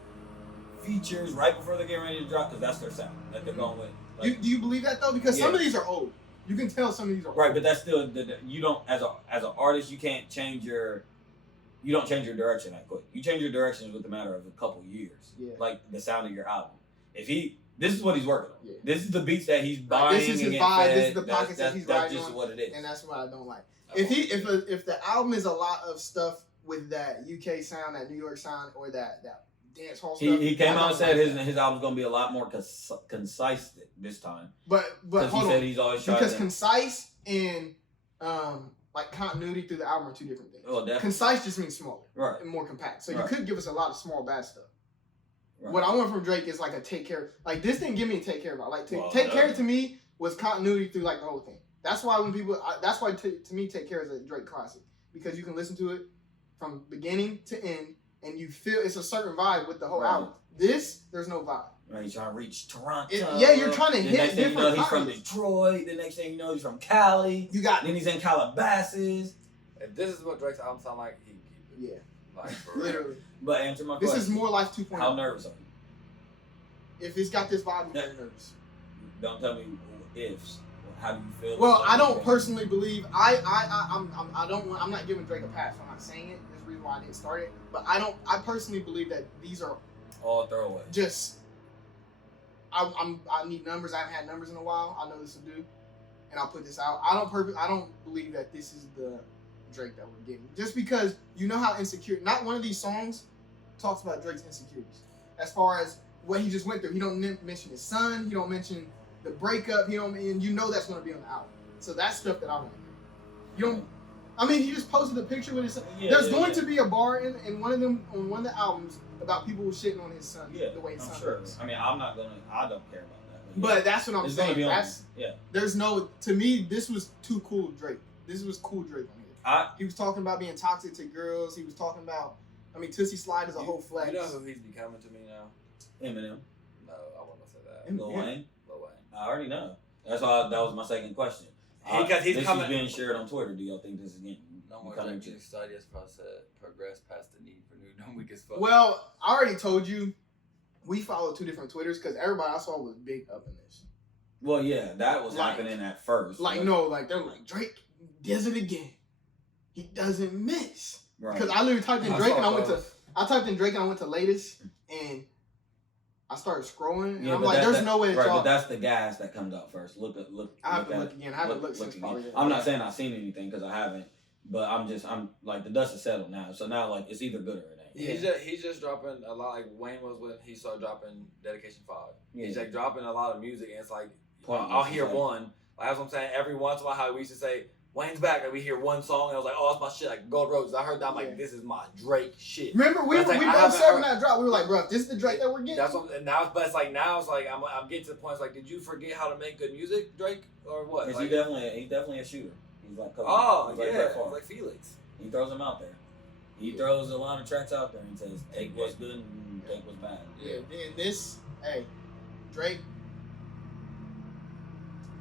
features right before they're getting ready to drop, because that's their sound that they're going with. Like, Do you believe that though? Because some of these are old. You can tell some of these are old. right, but that's still you don't as an artist you can't change your direction that quick. You change your direction with a matter of a couple years. Yeah. Like the sound of your album. This is what he's working on. Yeah. This is the beats that he's buying. This is his and vibe. fed. This is the pockets that he's That's riding just on, what it is. and that's what I don't like. If the album is a lot of stuff with that UK sound, that New York sound, or that dance hall stuff, He came I out and don't said like his album's gonna be a lot more concise this time. But Because he hold said on, he's always trying because to. concise and like continuity through the album are 2 different things. Oh, definitely. Concise just means smaller Right. and more compact. So Right. you could give us a lot of small bad stuff. Right. What I want from Drake is like a take care. Like this didn't give me a take care about. Like Well, take no. care to me was continuity through like the whole thing. That's why when people, that's why to me take care is a Drake classic, because you can listen to it from beginning to end and you feel it's a certain vibe with the whole Right. album. This there's no vibe. Right, he's trying to reach Toronto. Yeah, you're trying to the hit next thing you know, different he's from pockets. Detroit. The next thing you know, he's from Cali. You got Then he's in Calabasas. If this is what Drake's album sound like, he can keep it. yeah, Like for real. literally. But answer my This question. is more life 2.0. How nervous are you? If it's got this vibe, I'm very nervous. Don't tell me ifs. How do you feel? Well, I don't personally believe I'm not giving Drake a pass. I'm not saying it. There's a reason why I didn't start it. But I personally believe that these are all throwaway. just I need numbers. I haven't had numbers in a while. I know this will do, and I'll put this out. I don't believe that this is the Drake that we're getting. Just because you know how insecure. Not one of these songs talks about Drake's insecurities. As far as what he just went through, he don't mention his son. He don't mention the breakup. He don't, and you know that's going to be on the album. So that's stuff that I want to hear. You don't. I mean, he just posted a picture with his son. There's going to be a bar in one of them on one of the albums about people shitting on his son. Yeah, the way his son sure. looks. I mean, I don't care about that. But that's what I'm It's saying. gonna be on- That's yeah. There's no, to me, this was too cool Drake. This was cool Drake on here. He was talking about being toxic to girls. He was talking about, I mean, Tootsie Slide is a whole flex. You know who he's becoming to me now? Eminem, No, I won't say that. Lil Wayne. Lil Wayne. I already know. That's why that was my second question. Because he's this coming. is being shared on Twitter. Do y'all think this is getting No more becoming Drake study has progressed past the need for new dumb weak as fuck. Well, I already told you, we follow 2 different Twitters because everybody I saw was big up in this. Well, yeah, that was Like- happening at first. Like, but- no, like, they're like, Drake does it again. He doesn't miss. right. Because I literally typed in I Drake saw and those. I typed in Drake and I went to latest and I started scrolling and Yeah, I'm but like, that- there's no way that right, y'all. but that's the gas that comes out first. Look. I have to at look it. again. I haven't looked since again. probably. I'm not saying I've seen anything because I haven't, but I'm like the dust is settled now. So now like it's either good or it ain't. Yeah. He's just dropping a lot. Like Wayne was when he started dropping Dedication 5. Yeah. He's like dropping a lot of music, and it's like Pointless, I'll hear it's like- one. Like that's what I'm saying. Every once in a while, how we used to say Wayne's back, and we hear one song, and I was like, oh, that's my shit. Like Gold Roses. I heard that. I'm Yeah. like, this is my Drake shit. Remember, we But it's like, I both haven't said when heard- that dropped, we were like, bro, if this is the Drake that we're getting. That's what. And now, but it's like now it's like I'm getting to the point. It's like, did you forget how to make good music, Drake, or what? He's Like, definitely a shooter. He's like Kobe. oh He's like yeah, Brett Favre. it's like Felix. He throws them out there. He throws a lot of tracks out there and says, take what's good and take what's bad. Yeah, then this, hey, Drake,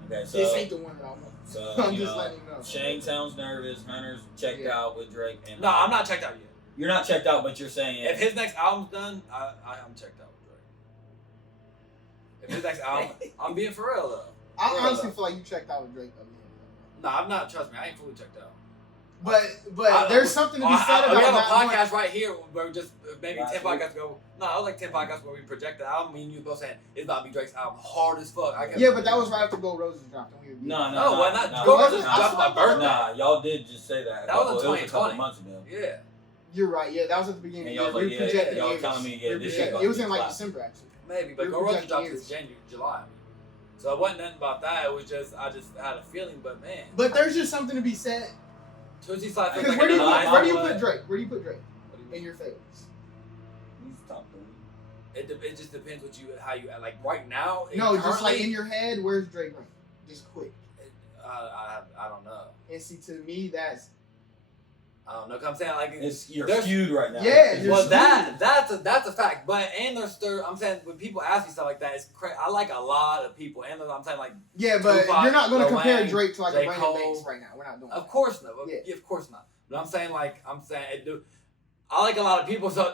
Okay, so this ain't the one that I want. so I'm you just know, letting you know. Shane sounds nervous. Hunter's checked Yeah. out with Drake. And No, I'm not checked out yet. You're not checked out, but you're saying If his next album's done, I'm checked out with Drake. If his next album, I'm being for real though. I For real, honestly though. feel like you checked out with Drake. No, I'm not. Trust me, I ain't fully checked out. But there's something to be said about we have a not podcast right here where just maybe Last 10 podcasts ago. No, it was like 10 podcasts where we projected the album. Me and you both saying it's about to be Drake's album hard as fuck. Yeah, but that was right after Gold Roses dropped. And we were No, why not? no. Gold Roses I dropped my swear- birthday. Nah, y'all did just say that. That was in It was a couple 2020. months ago. Yeah. You're right. Yeah, that was at the beginning. And y'all of was the year. like, We projected y'all years. telling me, yeah, We this projected- shit about It was to in be like classic. December actually. Maybe, but You're Gold Roses projecting dropped years. in July. So it wasn't nothing about that. It was just I just had a feeling, but man. But there's just something to be said. Tootsie Slide feels Because like where another do you album. put Drake? Where do you put Drake What do you in mean? your favorites? He's top 3. It just depends how you like right now. No, just like currently, in your head, where's Drake rank? Just quick. I don't know. And see, to me, that's I don't know. 'Cause I'm saying like You're there's- skewed right now. Yeah, you're well, skewed. that's a fact. But and there's still, I'm saying when people ask me stuff like that, it's crazy. I like a lot of people, and I'm saying like, yeah, but Tupac, you're not going to Lil compare Wayne, Drake to like J. a Brandon Cole. Banks right now. We're not doing of that. course no, Yeah. of course not. But I'm saying I like a lot of people, so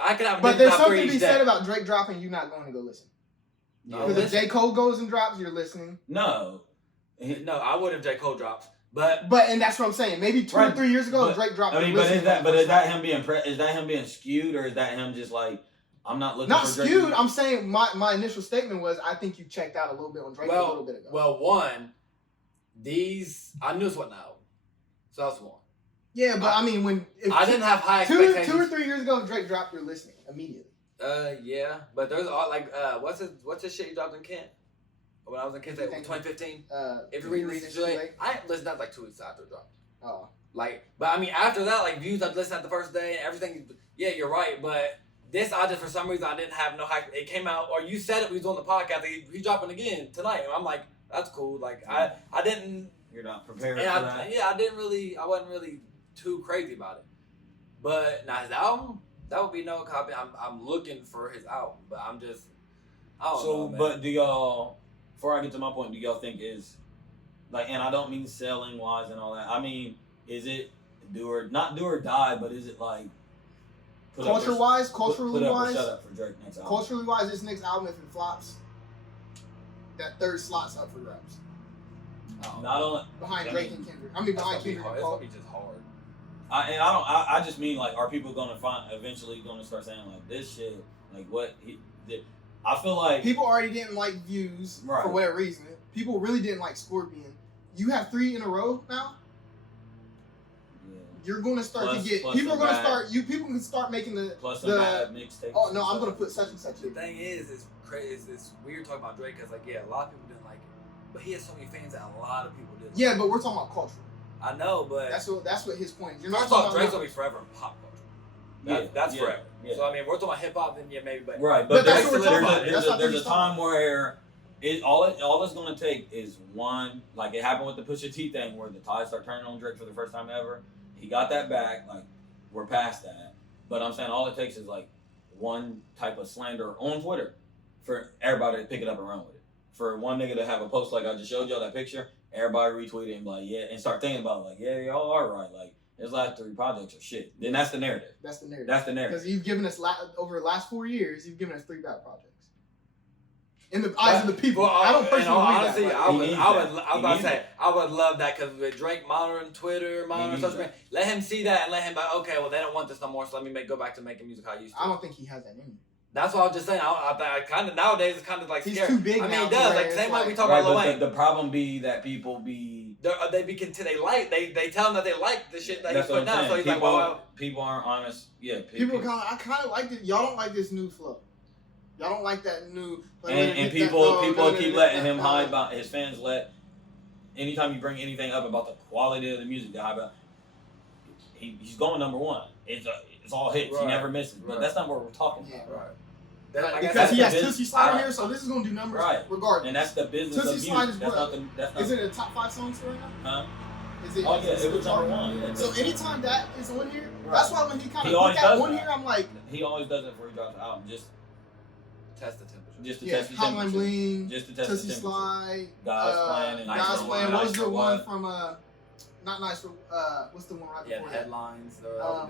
I can have. A But different there's top something three to be each said day. about Drake dropping. You're not going to go listen. Yeah. Because if J. Cole goes and drops, you're listening. No. No, I would if J. Cole drops, but And that's what I'm saying. Maybe 2 or Right. 3 years ago, But- Drake dropped. I mean, you're but listening is that on the first him being is that him being skewed, or is that him just like I'm not looking Not for Drake? skewed. I'm saying my initial statement was I think you checked out a little bit on Drake a little bit ago. Well, one, I knew this wasn't out, so that's one. Yeah, but I mean, I didn't have high two expectations. 2 or 3 years ago, if Drake dropped, you're listening immediately. Yeah, but there's what's his shit he dropped in Kent? When I was in Kent, 2015. If you read this too late, I ain't listened to that like 2 weeks after it dropped. Oh, Like, but I mean, after that, like views, I'd listen at the first day and everything. Yeah, you're right, but this, I just for some reason I didn't have no hype. It came out, or you said it. We was on the podcast. He's dropping again tonight, and I'm like, that's cool. Like, I didn't. You're not prepared And for that. I wasn't really too crazy about it. But now his album, that would be no copy. I'm looking for his album, but I'm just. I don't know, man. But do y'all? Before I get to my point, do y'all think is like, and I don't mean selling wise and all that. I mean, is it not do or die, but is it like culturally wise, put up or shut up for Drake next album? culturally wise, this next album, if it flops, that third slot's up for grabs. Not only Behind I Drake mean, and Kendrick. I mean, behind Kendrick and It's Cole. gonna be just hard. I just mean like, are people gonna eventually gonna start saying like this shit, like what he did? I feel like People already didn't like Views Right. for whatever reason. People really didn't like Scorpion. You have 3 in a row now. yeah, You're going to start Plus- to get plus people are the going to bad- start. People can start making the. plus the- some bad mixtapes. Oh no, I'm going to put such and such The here. thing is, it's crazy. It's weird talking about Drake because, like, yeah, a lot of people didn't like it, but he has so many fans that a lot of people didn't. Yeah, but we're talking about culture. I know, but That's what his point is. You're not first talking off, about Drake's gonna be forever in pop culture. That's forever. Yeah. So I mean, we're talking about hip hop, then yeah, maybe, but Right, But but that's there's, what we're talking about. That's what there's he's a talking time where all it's gonna take is one, like it happened with the Pusha T thing where the tides start turning on Drake for the first time ever. He got that back, like we're past that. But I'm saying all it takes is like one type of slander on Twitter for everybody to pick it up and run with it. For one nigga to have a post like I just showed y'all that picture, everybody retweet it and be like, yeah, and start thinking about it, like, yeah, y'all are right. Like his last 3 projects are shit. Then that's the narrative. That's the narrative. That's the narrative. Because you've given us over the last 4 years, you've given us 3 bad projects. In the eyes of the people, Well, I don't personally believe honestly, that. I He would needs say that. I would love that because with Drake monitoring Twitter, monitoring needs social media, let him see that and let him be like, okay, well they don't want this no more, so let me go back to making music how I used to. I don't think he has that in him. That's what I was just saying. I kind of nowadays it's kind of like He's scary. too big I mean, now he does. to Like where same it's way we like- talk Right, about Lil but Wayne. the problem be that people be. They be they tell him that they like the shit that he's That's what putting I'm out. saying. So he's people, like, well, people aren't honest. Yeah, People are I kind of like it. Y'all don't like this new flow. Y'all don't like that new. Like, and people keep letting him hide about his fans. Anytime you bring anything up about the quality of the music, they hide about. He's going number 1. It's all hits. Right. He never misses. But Right. that's not what we're talking Yeah. about. right. Like, Like, because that's he the has business. Tootsie Slide on Right. here, so this is gonna do numbers Right. regardless. And that's the business Tootsie of Slide music. is That's what? not the. That's not. Is it a top 5 songs right now? Huh? Is it? Oh yeah, is it was number chart? 1. So anytime that is on here, Right. that's why when he kind He of put always that does on that. here, I'm like, He always does it before he drops the album, just test the temperature. to yeah, test the Hotline temperature. Bling, Just to test Tootsie the temperature. Slide, God's Plan and God's Nice Plan. for What was Nice the for one What? from not Nice for what's the one right Yeah, before that? headlines.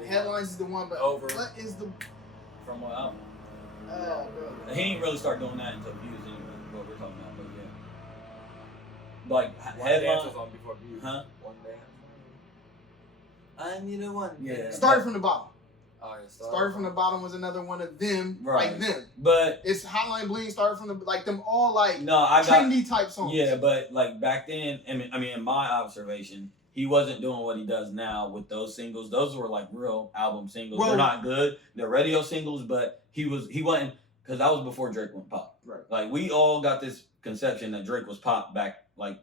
Headlines is the one, but Over. what is the From what album? bro. He ain't really start doing that until Views anyway. What we're talking about, but yeah. Like One dance was headline, on before Views. huh? One dance. I need a one. Yeah. Started from the bottom. Oh, yeah, Started from the bottom was another one of them, Right. like them. But It's Hotline Bling started from the like them all like no, I got trendy type songs. yeah, but like back then, I mean, in my observation, he wasn't doing what he does now with those singles. Those were like real album singles. Well, they're not good. They're radio singles, but he wasn't because that was before Drake went pop. Right. Like we all got this conception that Drake was pop back like.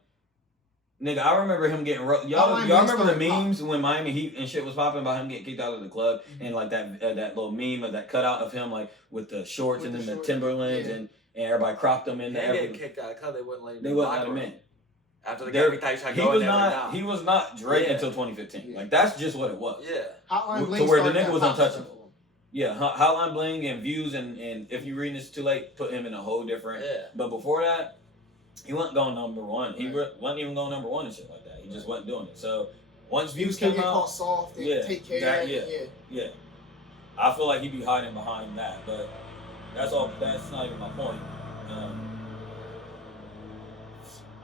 Nigga, I remember him getting y'all remember the memes when Miami Heat and shit was popping about him getting kicked out of the club and like that little meme of that cutout of him like with the shorts With and the then the shorts, Timberlands yeah. and everybody cropped him in They there. get kicked out because they wouldn't let him. They wouldn't let him in. After the There- game, he thought he tried to He go was in there. not. Like, He was not Drake Yeah. until 2015. Yeah. Like that's just what it was. yeah. Hotline To Bling where the started nigga that was pop untouchable. stuff. Yeah, Hotline Bling and Views and if you reading this too late, put him in a whole different. Yeah. But before that, he wasn't going number one. He Right. wasn't even going number one and shit like that. He just wasn't doing it. So once He was Views came getting called out, soft and Yeah, take care. that- and, yeah. yeah, I feel like he'd be hiding behind that. But that's all. That's not even my point.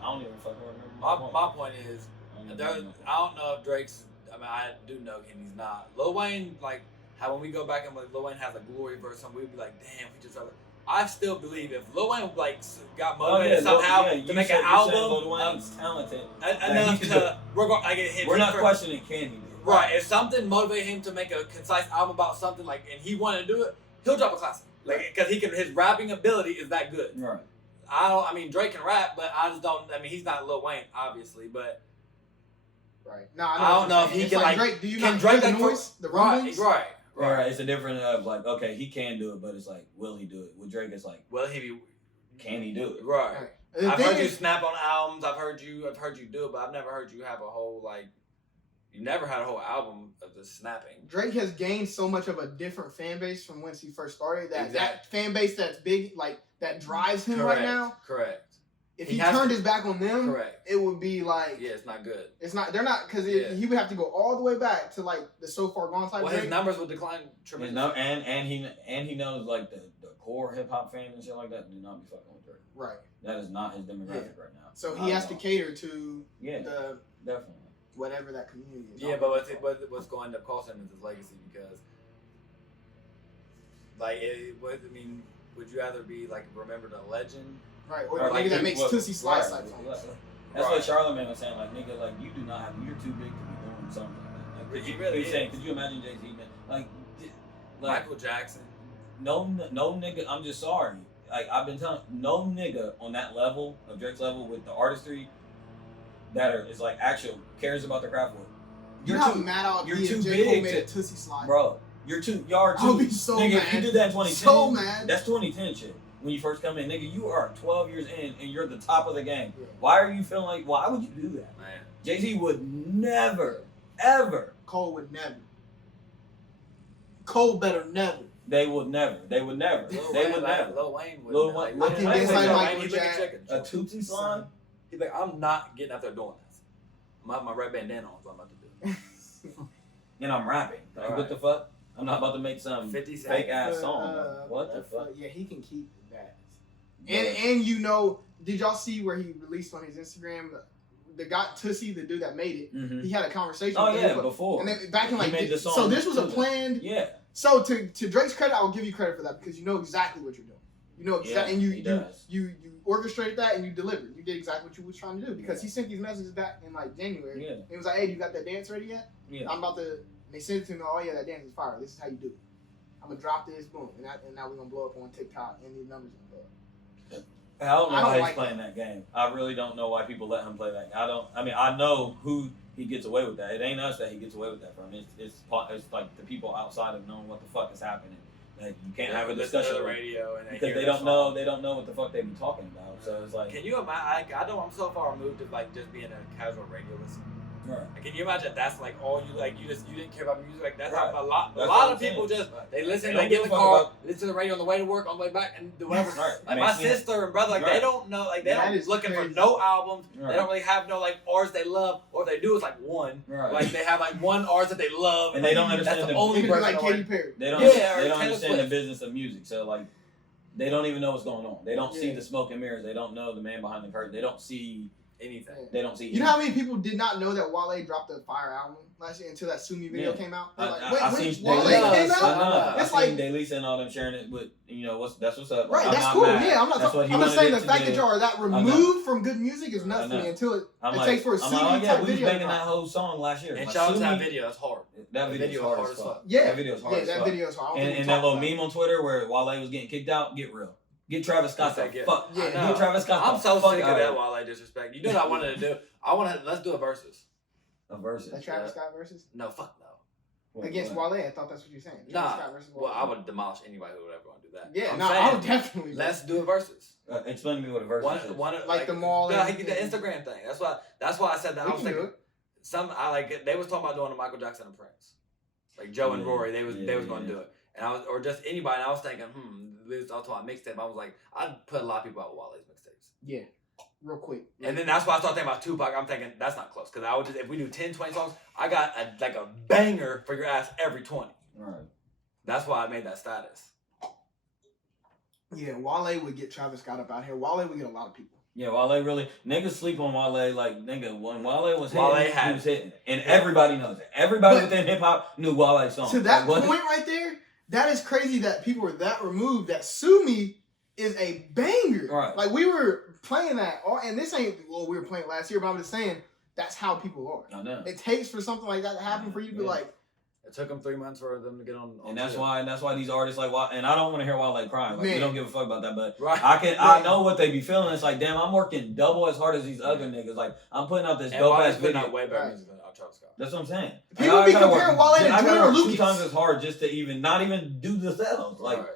I don't even fucking remember My point is, I don't even there, remember. I don't know if Drake's. I mean, I do know him. He's not. Lil Wayne, like how when we go back and like Lil Wayne has a glory verse, and we'd be like, damn, we just. I still believe if Lil Wayne like got motivated somehow to make an album, Lil Wayne's talented. enough to We're not questioning can he do it. Right, if something motivated him to make a concise album about something like, and he wanted to do it, he'll drop a classic. Like, because his rapping ability is that good. Right. I mean, Drake can rap, but I just don't. I mean, he's not Lil Wayne, obviously, but Right. No, I don't know if he It's can like. Drake. Do you can not Drake hear the like noise? The rumblings? Right. It's a different of like, okay, he can do it, but it's like, will he do it? With Drake, it's like, Will he be? can he do it? Right. Right. The I've thing heard you is- snap on albums. I've heard you do it, but I've never heard you have a whole like. You never had a whole album of just snapping. Drake has gained so much of a different fan base from when he first started. That Exactly. fan base that's big, like that drives him right now. Correct. If He he has turned to- his back on them, Correct. it would be like Yeah, it's not good. it's not. They're not because Yeah. he would have to go all the way back to like the So Far Gone type. Well, Drake. his numbers would decline You tremendously. know, and he knows like the core hip hop fans and shit like that do not be fucking with Drake. Right. That is not his demographic right now. So Not he at has to all. cater to Yeah, the definitely. whatever that community is. Yeah, but what's going to cost him is his legacy because, like, would you rather be like remembered a legend? right, or Or the like nigga that the- makes well, Tootsie Slides right, type right. songs. That's Right. what Charlamagne was saying. Like, nigga, like you do not have. You're too big to be doing something like that. Like, He really he's saying, is. could you imagine Jay-Z? Man? Like, Michael Jackson. no nigga. I'm just sorry. Like I've been telling, no nigga on that level of Drake's level with the artistry that is like actual cares about the craft work. You know how mad I would you're be too if J. Cole big made to- a Tootsie Slide? Bro, y'all are I would too. be so nigga, mad. if you did that in 2010, So mad. that's 2010 shit. When you first come in, nigga, you are 12 years in and you're the top of the game. Yeah. Why are you feeling like? Why would you do that? Man. Jay-Z would never, ever. Cole would never. Cole better never. They would never. They would never. Lil They Wayne, would like, never. Lil Wayne would. Lil like, Wayne- Lil I Wayne think would that's like like, Michael he'd look at Jackson. chicken. A Tootsie Slide? He's like, I'm not getting out there doing this. I'm have my red bandana on, so I'm about to do. And I'm rapping. Like, Alright. what the fuck? I'm not about to make some 50 Cent. fake ass song. What the fuck? Yeah, he can keep that. And you know, did y'all see where he released on his Instagram the guy Tootsie, the dude that made it? Mhm. He had a conversation. Oh with yeah, him, before. and then back in He like made the song so this was a to that. planned. Yeah. So to Drake's credit, I will give you credit for that because you know exactly what you're doing. You know exactly, Yeah, and he does. you orchestrated that and you delivered. You did exactly what you was trying to do because he sent these messages back in like January. Yeah. It was like, hey, you got that dance ready yet? Yeah. I'm about to. They sent it to me. Oh yeah, that dance is fire. This is how you do it. I'm gonna drop this, boom, and now we're gonna blow up on TikTok, and these numbers gonna blow up. I don't know I don't why he's like playing that game. I really don't know why people let him play that. I know who he gets away with that. It ain't us that he gets away with that from. It's like the people outside of knowing what the fuck is happening. That you can't have a Listen to discussion the with radio and because hear they the don't song. know. They don't know what the fuck they be talking about. So it's like, Can you imagine? I know I'm so far removed of like just being a casual radio listener. right. Like, can you imagine that's like all you like? You didn't care about music. Like that's Right. how a lot That's of what I'm people saying. just they listen. They They don't get in give the a fuck car, about- listen to the radio on the way to work, on the way back, and do whatever. Right. Like Makes my sense. sister and brother, like Right. they don't know, like they That don't is looking crazy. for no albums. Right. They don't really have no like artists they love, or if they do, it's like one. Right. Like they have like one artist that they love, And they don't that's understand the the- only People person like that Katy like- Perry. They don't. Yeah, or they don't Taylor understand Swift. the business of music. So like, they don't even know what's going on. They don't see Yeah. the smoke and mirrors. They don't know the man behind the curtain. They don't see anything. They don't see. You know how many people did not know that Wale dropped a fire album last year until that Sue Me video came out? They're like, I wait, seen Wale Daily- came out? I It's seen like, Daily and all them sharing it, but that's what's up. right, I'm that's not cool. mad. Yeah, I'm That's what he I'm just wanted saying it the to fact be. that y'all are that removed from good music is nuts to me until it takes for a Sue Me yeah, type we was video. banging that whole song last year. And Like, shout out to Sue that Me- video. That's hard. That video's hard as fuck. Yeah, that video's hard as that fuck. video's hard. And that little meme on Twitter where Wale was getting kicked out, get real. Get Travis Scott the fuck. Yeah, Get Travis Scott I'm the so fuck sick of out that here. Wale disrespect. You know what I wanted to do? Let's do a versus. A versus. The Travis Scott versus? No, fuck no. Against Wale, I thought that's what you're saying. Travis Scott versus Wale. Well, I would demolish anybody who would ever want to do that. Yeah, I'm I saying, would definitely. let's do a versus. Explain to me what a versus is. Like the mall Yeah, and- the Instagram thing. That's why I said that. We I was can do thinking it. they was talking about doing a Michael Jackson and Prince, like Joe and Rory. They was going to do it, and or just anybody. And I was thinking, we was all talking about mixtape. I was like, I'd put a lot of people out with Wale's mixtapes. Yeah, real quick. And then that's why I started thinking about Tupac. I'm thinking that's not close because I would just if we do 10, 20 songs, I got a banger for your ass every 20. Right. That's why I made that status. Yeah, Wale would get Travis Scott up out here. Wale would get a lot of people. Yeah, Wale really niggas sleep on Wale like nigga when Wale was Wale hitting, had- he was hitting, and everybody knows it. Everybody But- within hip hop knew Wale's song. To that Like, what? point right there, that is crazy that people are that removed. That Sue Me is a banger. Right. Like we were playing that, and this ain't we were playing last year, but I'm just saying that's how people are. I know. It takes for something like that to happen for you to be Yeah. like, It took them 3 months for them to get on. And that's why these artists like Wale, and I don't want to hear Wale crying. Like we Man. don't give a fuck about that, but Right. I know what they be feeling. It's like damn, I'm working double as hard as these other nniggas. Like I'm putting out this And dope Wale's ass putting video. out way better Right. music than Travis Scott. That's what I'm saying. People I be gotta comparing work- Wale to I gotta Joyner work Lucas. 2 times as hard just to even not even do the sales. Like, Right.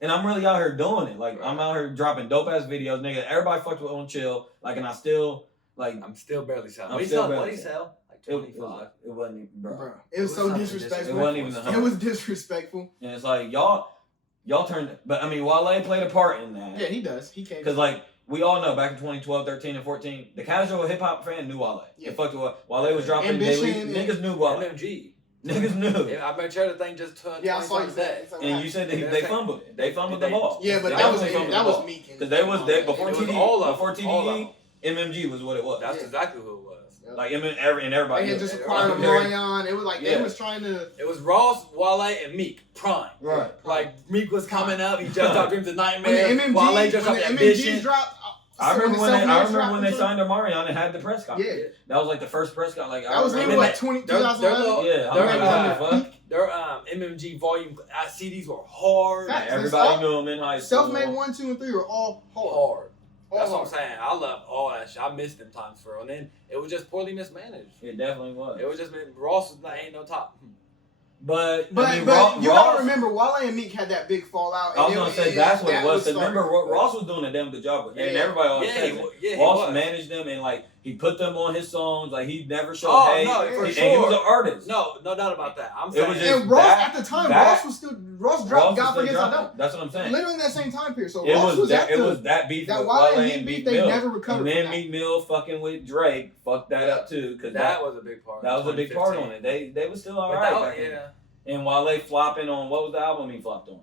and I'm really out here doing it. Like Right. I'm out here dropping dope ass videos, nigga. Everybody fucked with on chill. Like, and I still like I'm still barely selling. I'm What do you still sell? barely What do you selling. sell? Like 25. it wasn't even, bro. bro, it was so something disrespectful. It wasn't even It was disrespectful. And it's like y'all turned. But I mean, Wale played a part in that. Yeah, he does. He came. Because like we all know, back in 2012, 13, and 14, the casual hip hop fan knew Wale. Yeah. They fucked with Wale was dropping Ambition daily. and- Niggas knew Wale. MMG. Niggas knew. Yeah, I bet you the thing just turned Yeah, I 20 saw you times say that. that. And you said that they fumbled it. They fumbled the ball. Yeah, but They that was definitely that fumbled the was ball. Meek. Because they was before It was TDE. all of Before them. All of TDE, MMG was what it was. That's Yeah. exactly who it was. Like and everybody. They knew had just it. acquired a Very- Marion. It was like Yeah. they was trying to. It was Ross, Wale, and Meek. Prime. Right. Like Meek was coming up. He just dropped Dreams of When Nightmare. the MMG, Wale just when dropped the Ambition. MMGs dropped. I remember when they they signed Omarion and had the press conference. Yeah, That was like the first press conference. Like that was I maybe remember what 2011. Yeah, I Their, remember that. their MMG volume CDs were hard. Facts. Everybody knew him in high school. Self-made 1, 2, and 3 were all hard. Hard. All That's what hard. I'm saying. I love all that shit. I missed them times for real. And then it was just poorly mismanaged. It definitely was. It was just Ross was like, ain't no top. But But, I mean, but you Ross, gotta remember, Wale and Meek had that big fallout. I was gonna say that's what it was. 'Cause starting. remember, Ross was doing a damn good job with it, and Yeah. everybody always Yeah, says he it. wa- yeah, he Ross was. managed them, and like he put them on his songs. Like he never showed Oh, hate. no, for and he sure. was an artist. No doubt about that. I'm It saying was just- And Ross that- at the time, that- Ross was still Ross dropped Ross God was still Forgets I dropping. Don't. That's what I'm saying. Literally in that same time period. So It Ross was at that. It the, was that beef that with Wale Wale and and Meek Meek they Mill. never recovered And then from that. Meek Mill fucking with Drake fucked that up too, because that was a big part. that was a big part on it. They was still alright. back then. Yeah. And Wale flopping on what was the album he flopped on?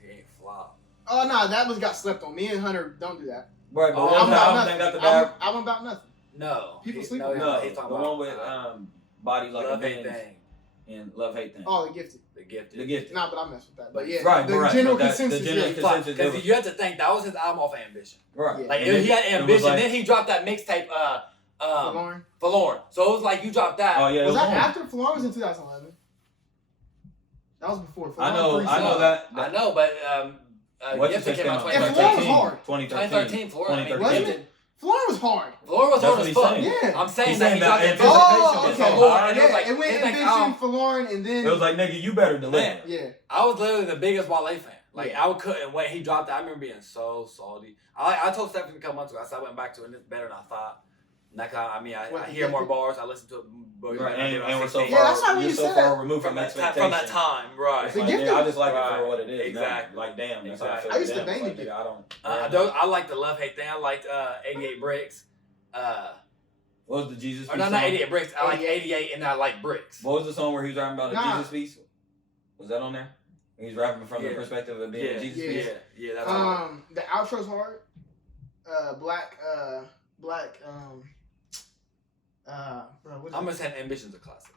He ain't flop. Oh no, that was got slept on. Me and Hunter don't do that. Right, but Oh, one I'm about album that got nothing. the bad. I'm about nothing. No. People He- sleep no, on No, he's the talking one about with Bodies Like Love a Hate Benz Thing. and Love Hate Thing. Oh, the gifted. The Gifted. The Gift. Nah, but I mess with that. But yeah, Right, the right, general but that- the consensus. general yeah. consensus- it Because was- you have to think that was his album off Ambition. Right. Yeah. Like And he had it was Ambition, like- then he dropped that mixtape Lauren. Forlorn. So it was like you dropped that. Oh yeah, it Was that on. after Florence was in 2011? That was before. I Florence know pre-sale. that. I know, but What you Gifted said came out And Florence was hard. 2013. Florida. I mean, 2013. Gifted. Florence was hard. Florida was That's hard what as he's fuck. saying. Yeah. I'm saying He's that saying he that dropped anticipation Oh, was okay. so hard. And it was Yeah, like, it went it's like, Ambition, Florence, and then It was like, nigga, you better deliver. Man. yeah. I was literally the biggest Wale fan. Like Yeah. I couldn't wait. He dropped that. I remember being so salty. I told Stephanie a couple months ago. I said I went back to it and it's better than I thought. Like I mean, I What, hear more Gifted? bars. I listen to it. Right, and we're so Yeah, that's why far, when you're you so said far that- removed from from expectation. that time, right? It's The like, Gifted- yeah, I just like it Right. for what it is. Exactly. Now. Like, damn, that's how I feel. Exactly. I used to Damn, bang like, the nigga, I don't. I like the Love Hate thing. I liked 88 Bricks. What was the Jesus Or Piece no, song? not 88 Bricks. I like 88 and I like Bricks. What was the song where he was rapping about a Nah. Jesus piece? Was that on there? He's rapping from the Yeah. perspective of being Yeah, a Jesus Yeah. piece. Yeah, that's all. The outro's hard. Black Black. Bro, what is I'm it? gonna say Ambition's a classic.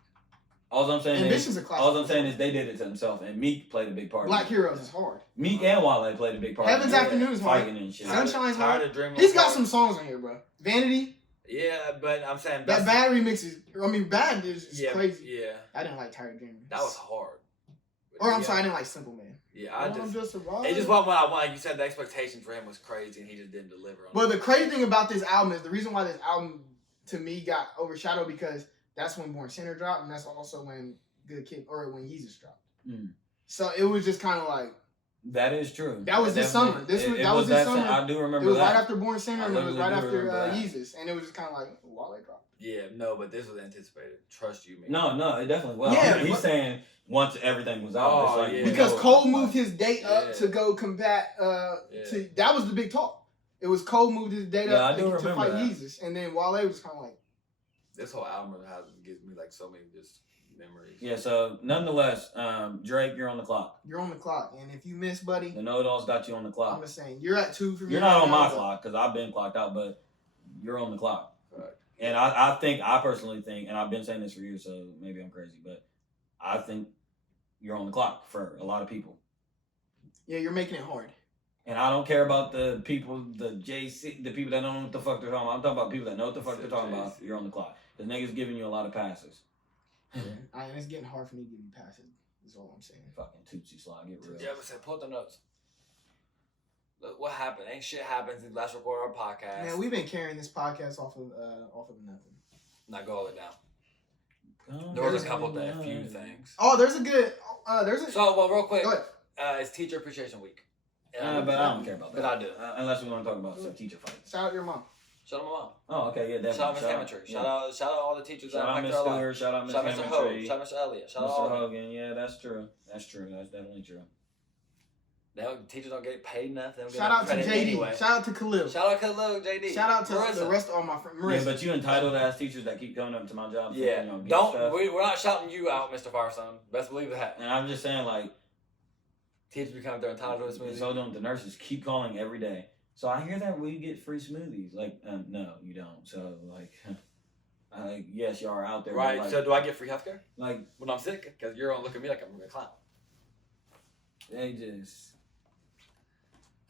All I'm saying Ambition's is, a classic. all I'm saying is they did it to themselves, and Meek played a big part. Black Heroes is hard. Meek and Wale played a big part. Heaven's Afternoon is hard. Fighting and shit. Sunshine's hard. Tired of Dreaming. He's got some songs on here, bro. Vanity. Yeah, but I'm saying That Bad remix is. I mean, Bad is crazy. Yeah, I didn't like Tired Dreaming. that was hard. Or I'm sorry, I didn't like Simple Man. Yeah, I I'm just a it just wasn't what I wanted. Like you said, the expectation for him was crazy, and he just didn't deliver on Well, it. the crazy thing about this album is the reason why this album to me got overshadowed because that's when Born Sinner dropped, and that's also when Good Kid or when Yeezus dropped. So it was just kind of like that is true. that was this summer. That was this summer. I do remember it was that. right after Born Sinner, and it was right after that. Yeezus, and it was just kind of like Wale dropped. Yeah, no, but this was anticipated. Trust you, man. No, it definitely was. Yeah, he's saying once everything was out, it's like, yeah. Because Cole moved his date up Yeah. to go combat. To that was the big talk. It was Cole moved his date Yeah, up I do to remember fight that. Yeezus, and then Wale was kind of like. This whole album gives me like so many just memories. Yeah, so nonetheless, Drake, you're on the clock. You're on the clock, and if you miss, buddy, The Noahidols got you on the I'm clock. just saying you're at 2 for me. You're not right on now, my but- clock because I've been clocked out, but you're on the clock. Right. And I personally think, and I've been saying this for years, so maybe I'm crazy, but I think you're on the clock for a lot of people. Yeah, you're making it hard. And I don't care about the people, the people that don't know what the fuck they're talking about. I'm talking about people that know what the fuck they're talking about. You're on the clock. The niggas giving you a lot of passes. And it's getting hard for me to give you passes. Is all I'm saying. Fucking Tootsie Slide, get real. Yeah, but say, pull up the notes. Look, what happened? Ain't shit happened since last record our podcast. Man, we've been carrying this podcast off of nothing. Not go all the way down. There was a few things. Oh, there's a good. So, well, real quick, Go ahead. it's Teacher Appreciation Week. But I don't care about that. But I do. Unless we want to talk about some teacher fights. Shout out your mom. Shout out my mom. Oh, okay, yeah, definitely. Shout out Miss Hamilton. Shout out all the teachers Shout that out impacted Miss our life. Stewart. Shout out Miss Shout out Mr. Ho. Hamilton. Shout out Mr. Elliott. Shout out Mr. all Hogan. Yeah, that's true. That's true. That's definitely true. Teachers don't get paid nothing. They don't get Shout out to credit JD. anyway. Shout out to Khalil. Shout out Khalil, JD. Shout out to Marissa. the rest of all my friends. Yeah, Marissa. but you entitled ass teachers that keep coming up to my job. Yeah. saying, get Don't. stuff. We're not shouting you out, Mr. Firestone. Best believe that. And I'm just saying, like, Teachers become their entitled to a smoothie. so don't the nurses keep calling every day. So I hear that we get free smoothies. Like, no, you don't. So like, yes, you are out there. Right. But, like, So do I get free healthcare like when I'm sick? Because you're gonna look at me like I'm a clown. they just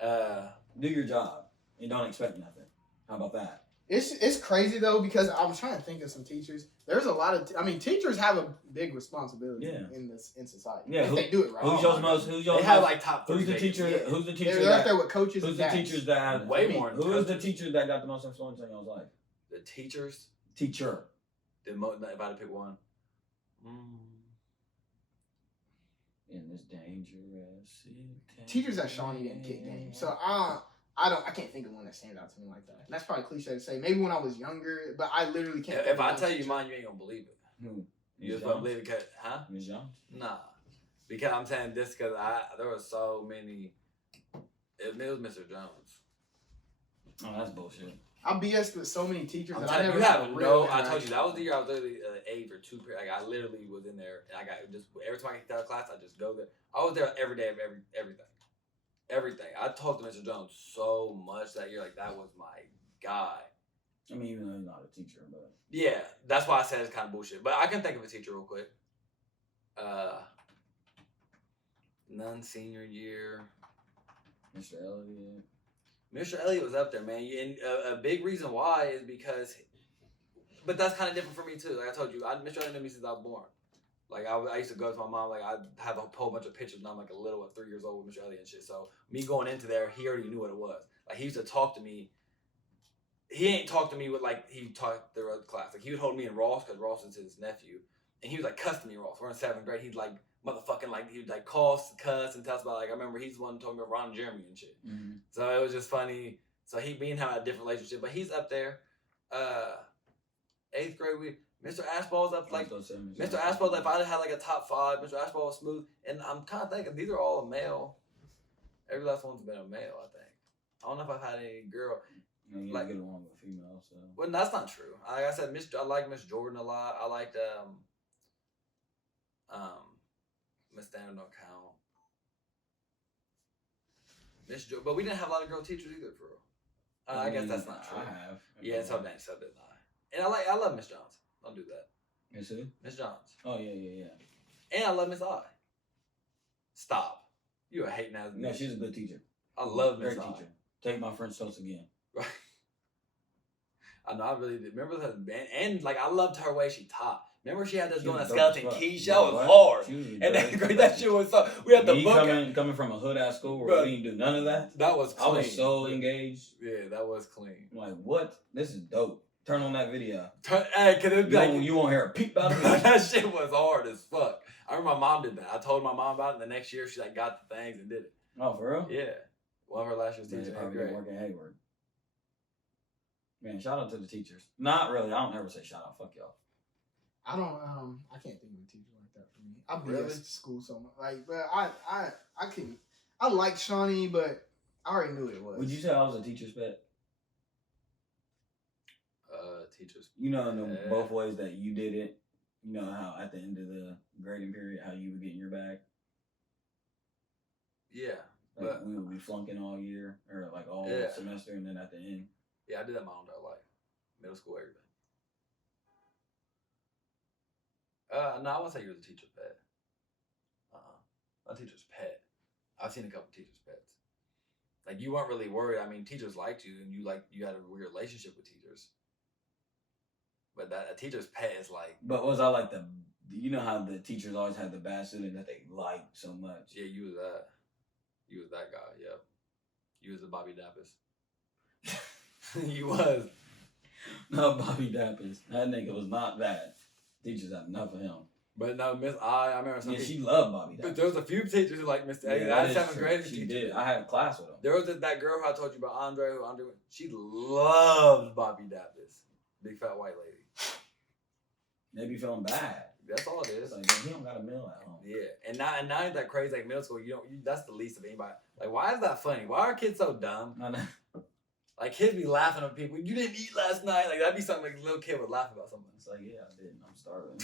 do your job and don't expect nothing. How about that? It's crazy though because I'm trying to think of some teachers. There's a lot of teachers have a big responsibility in society. Yeah, if they do it right. Who's your most? They have like top 3. Who's the teacher? Yeah. Who's the teacher? They're up there with coaches. Who's and the dads. teachers that have Way more than Who is the coaches. teacher that got the most influence in your life? The teachers. Teacher. If I had to pick one. In this dangerous city. Teachers at Shawnee didn't kick game, so I can't think of one that stands out to me like that. And that's probably cliche to say. Maybe when I was younger, but I literally can't. If I tell you mine, you ain't gonna believe it. Who? You just gonna believe it, cause, huh? Ms. Jones? Nah, because I'm saying this because there were so many. It was Mr. Jones. Oh, that's bullshit. I BS'd with so many teachers I'm that I telling never you, had have a real no. I interaction. told you that was the year I was literally 8 or 2 period. Like I literally was in there, and I got just every time I get out of class, I just go there. I was there every day of everything. I talked to Mr. Jones so much that year. Like that was my guy. I mean, even though he's not a teacher, but Yeah, that's why I said it's kind of bullshit. But I can think of a teacher real quick. None senior year. Mr. Elliott. Mr. Elliott was up there, man. And a big reason why is because, but that's kind of different for me too. Like I told you, Mr. Elliott knew me since I was born. Like I used to go to my mom. Like I have a whole bunch of pictures when I'm like a little, 3 years old with Mr. Elliott and shit. So me going into there, he already knew what it was. Like he used to talk to me. He ain't talk to me with like he talked the other class. Like he would hold me and Ross because Ross is his nephew, and he was like cussing me. Ross, we're in 7th grade. He'd like motherfucking like he would like cuss and tell us about like I remember he's the one who told me about Ron and Jeremy and shit. Mm-hmm. So it was just funny. So me and him had a different relationship, but he's up there. 8th grade, Mr. Ashball's up like Mr. Ashball. Like, if I had like a top 5, Mr. Ashball was smooth, and I'm kind of thinking these are all a male. Every last one's been a male, I think. I don't know if I've had any girl. You like get along with female, so. Well, that's not true. Like I said, I like Miss Jordan a lot. I liked Miss Standard don't count. But we didn't have a lot of girl teachers either, for real. I guess that's not true. I have. Yeah, so didn't I. And I love Miss Jones. Don't do that. Miss who? Miss Jones. Oh yeah. And I love Miss I. Stop. You a hating ass bitch. No, she's a good teacher. I love Miss Great I. teacher. Take my French toast again. Right. I know, I really did. Remember that, and like I loved her way she taught. Remember she had us doing a skeleton quiche? That was hard. And that shit was so. We had the book. Coming from a hood ass school where we didn't do none of that. That was clean. I was so engaged. Yeah, that was clean. I'm like, what? This is dope. Turn on that video. Hey, cause it be like you won't hear a peep out of it. That shit was hard as fuck. I remember my mom did that. I told my mom about it. And the next year she like got the things and did it. Oh, for real? Yeah. One of her last year's teachers. Probably didn't work at Hayward. Man, shout out to the teachers. Not really. I don't ever say shout out. Fuck y'all. I don't. I can't think of a teacher like that for me. I've been Really? to school so much. Like, but I couldn't. I like Shawnee, but I already knew it was. Would you say I was a teacher's pet? Teachers. You know, in the both ways that you did it. You know how at the end of the grading period, how you would get in your bag. Yeah. Like But we would be flunking all year or like all Yeah. semester, and then at the end. yeah, I did that my whole entire life. Middle school, everything. No, I wouldn't say you was a teacher's pet. A teacher's pet. I've seen a couple teachers' pets. Like you weren't really worried. I mean, teachers liked you, and you had a weird relationship with teachers. But that a teacher's pet is like. But was I like the? You know how the teachers always had the bad student that they liked so much. Yeah, you was that. You was that guy. Yep. You was the Bobby Dappis. You was. No, Bobby Dappis. That nigga was not bad. Teachers had enough of him. But no, Miss I remember some. Yeah, people, she loved Bobby Dappis. but there was a few teachers who like Mr. A. Yeah, I that had 7th is grade. true. She did. I had a class with him. There was that girl who I told you about, Andre. She loved Bobby Dappis. Big fat white lady. They be feeling bad. That's all it is. It's like, he don't got a meal at home. Yeah, and now that crazy like middle school, that's the least of anybody. Like, why is that funny? Why are kids so dumb? I know. Like kids be laughing at people. You didn't eat last night. Like that'd be something like a little kid would laugh about something. It's like, yeah, I didn't. I'm starving.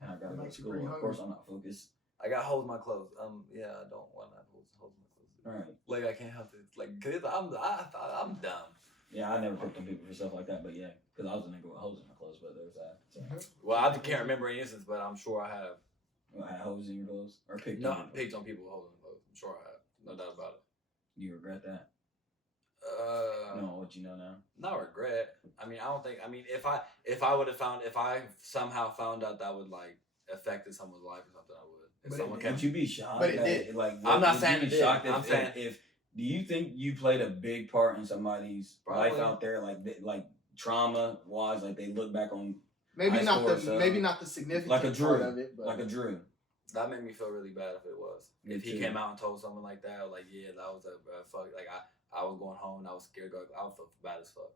And I gotta go to Makes you school. pretty Of course, I'm not focused. I got holes in my clothes. Yeah, I don't want to have holes in my clothes. All right. Like I can't help it. Like, cause I'm dumb. Yeah, I never picked on people for stuff like that, but yeah, because I was a nigga with holes in my clothes, but there was that. So. Well, I can't remember any instance, but I'm sure I have. I had holes in your clothes? Or picked No, on I people? picked on people with holes in their clothes. I'm sure I have. No doubt about it. Do you regret that? No, what you know now? not regret. I mean, I don't think. I mean, if I somehow found out that would like affected someone's life or something, I would. If But someone it- came, Would you be shocked? But it that, did. Like, I'm not would saying you it be did. shocked I'm saying- if do you think you played a big part in somebody's Probably. life out there, like trauma wise, like they look back on Maybe high not school the or so. maybe not the significant Like a part Drew. of it, but like a Drew. that made me feel really bad if it was. Me If he too. came out and told someone like that, like yeah, that was a fuck. Like I was going home and I was scared. I would feel bad as fuck.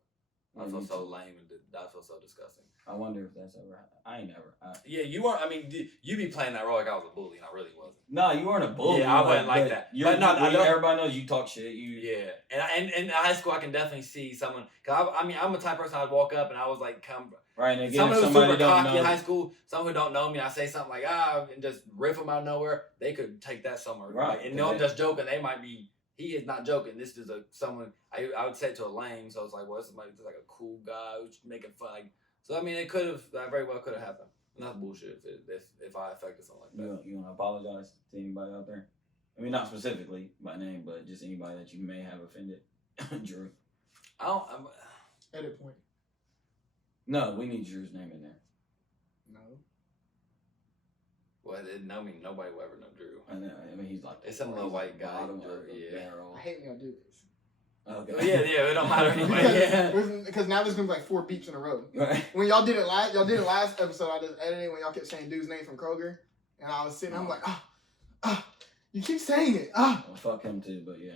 I Yeah, feel me so too. lame and I feel so disgusting. I wonder if that's ever happened. I ain't never. Yeah, you weren't. I mean, you be playing that role like I was a bully, and I really wasn't. No, you weren't a bully. Yeah, I wasn't like but that. You're, But no, I don't- everybody knows you talk shit. You Yeah, and in high school, I can definitely see someone. Cause I mean, I'm the type of person I'd walk up and I was like, come. right. And again, Someone if who's somebody super don't cocky know. in high school, someone who don't know me, I say something like and just riff them out of nowhere. They could take that somewhere, Right, Like, and no, I'm yeah. just joking. They might be. He is not joking. This is someone I would say to a lame. So it's like, well, somebody just like a cool guy who's making fun. Like, so I mean, it could have that very well could have happened. And that's bullshit if I affected something like that. You want to apologize to anybody out there? I mean, not specifically by name, but just anybody that you may have offended. Drew. I don't. edit point. No, we need Drew's name in there. No. Well, nobody will ever know Drew. I mean, he's like It's some little white guy, bottom Drew, of the yeah. barrel. I hate when y'all do this. Okay. Well, yeah, it don't matter anyway. Yeah. Because now there's gonna be like 4 beeps in a row. Right. When y'all did it last episode, I just edited when y'all kept saying dude's name from Kroger, and I was sitting, I'm like, you keep saying it, Well, fuck him too, but yeah.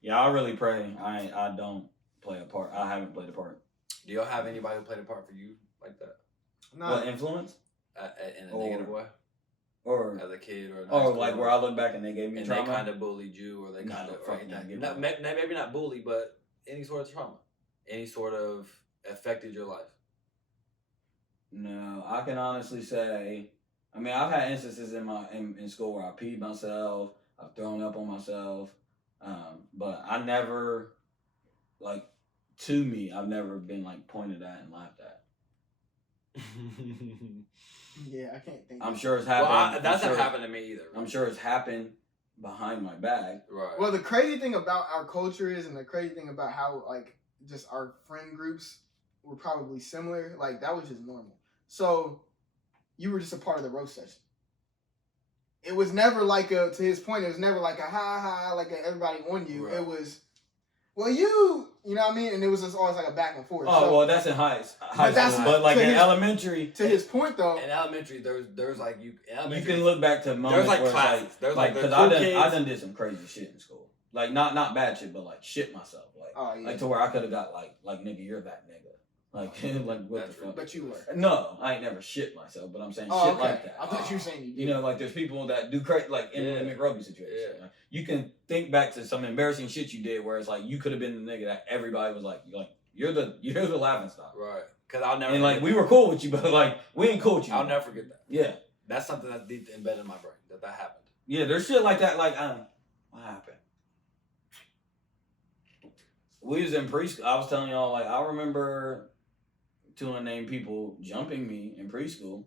Yeah, I really pray I don't play a part. I haven't played a part. Do y'all have anybody who played a part for you like that? No. What, influence? In a negative way? Or As a kid or in high or school, like where I look back and they gave me and trauma? they kind of bullied you, or they No, kind of fuck no, give not, me maybe not bully, but any sort of trauma, any sort of affected your life. No, I can honestly say, I mean, I've had instances in school where I peed myself, I've thrown up on myself, but I never, like, to me, I've never been like pointed at and laughed at. Yeah, I can't think. I'm sure it's happened. That's not happened to me either. I'm sure it's happened behind my back. Right. Well, the crazy thing about our culture is, and the crazy thing about how like just our friend groups were probably similar. Like that was just normal. So you were just a part of the roast session. It was never like to his point. It was never like a ha ha, like everybody on you. Right. It was, well, you know what I mean, and it was just always like a back and forth. Oh, so, well, that's in high school, that's- but like in his- elementary, to his point though, In elementary, there's like you. In you elementary, can look back to moments There's like where classes. it's There's like like because I done did some crazy shit in school. Like not bad shit, but like shit myself. Like oh yeah, like to where I could have got like nigga, you're that nigga. Like like what That's the fuck? but you were. No, I ain't never shit myself, but I'm saying Oh, shit okay. like that. I thought you were saying you did. You know, like there's people that do crazy, like in Yeah. the McRoby situation. Yeah. Like, you can think back to some embarrassing shit you did, where it's like you could have been the nigga that everybody was like you're the laughing stock. Right. Because I'll never. And like we were cool with you, but like we ain't cool with you. I'll never forget that. Yeah, That's something that's deep embedded in my brain that happened. yeah. There's shit like that. Like what happened? We was in preschool. I was telling y'all, like I remember two unnamed people jumping me in preschool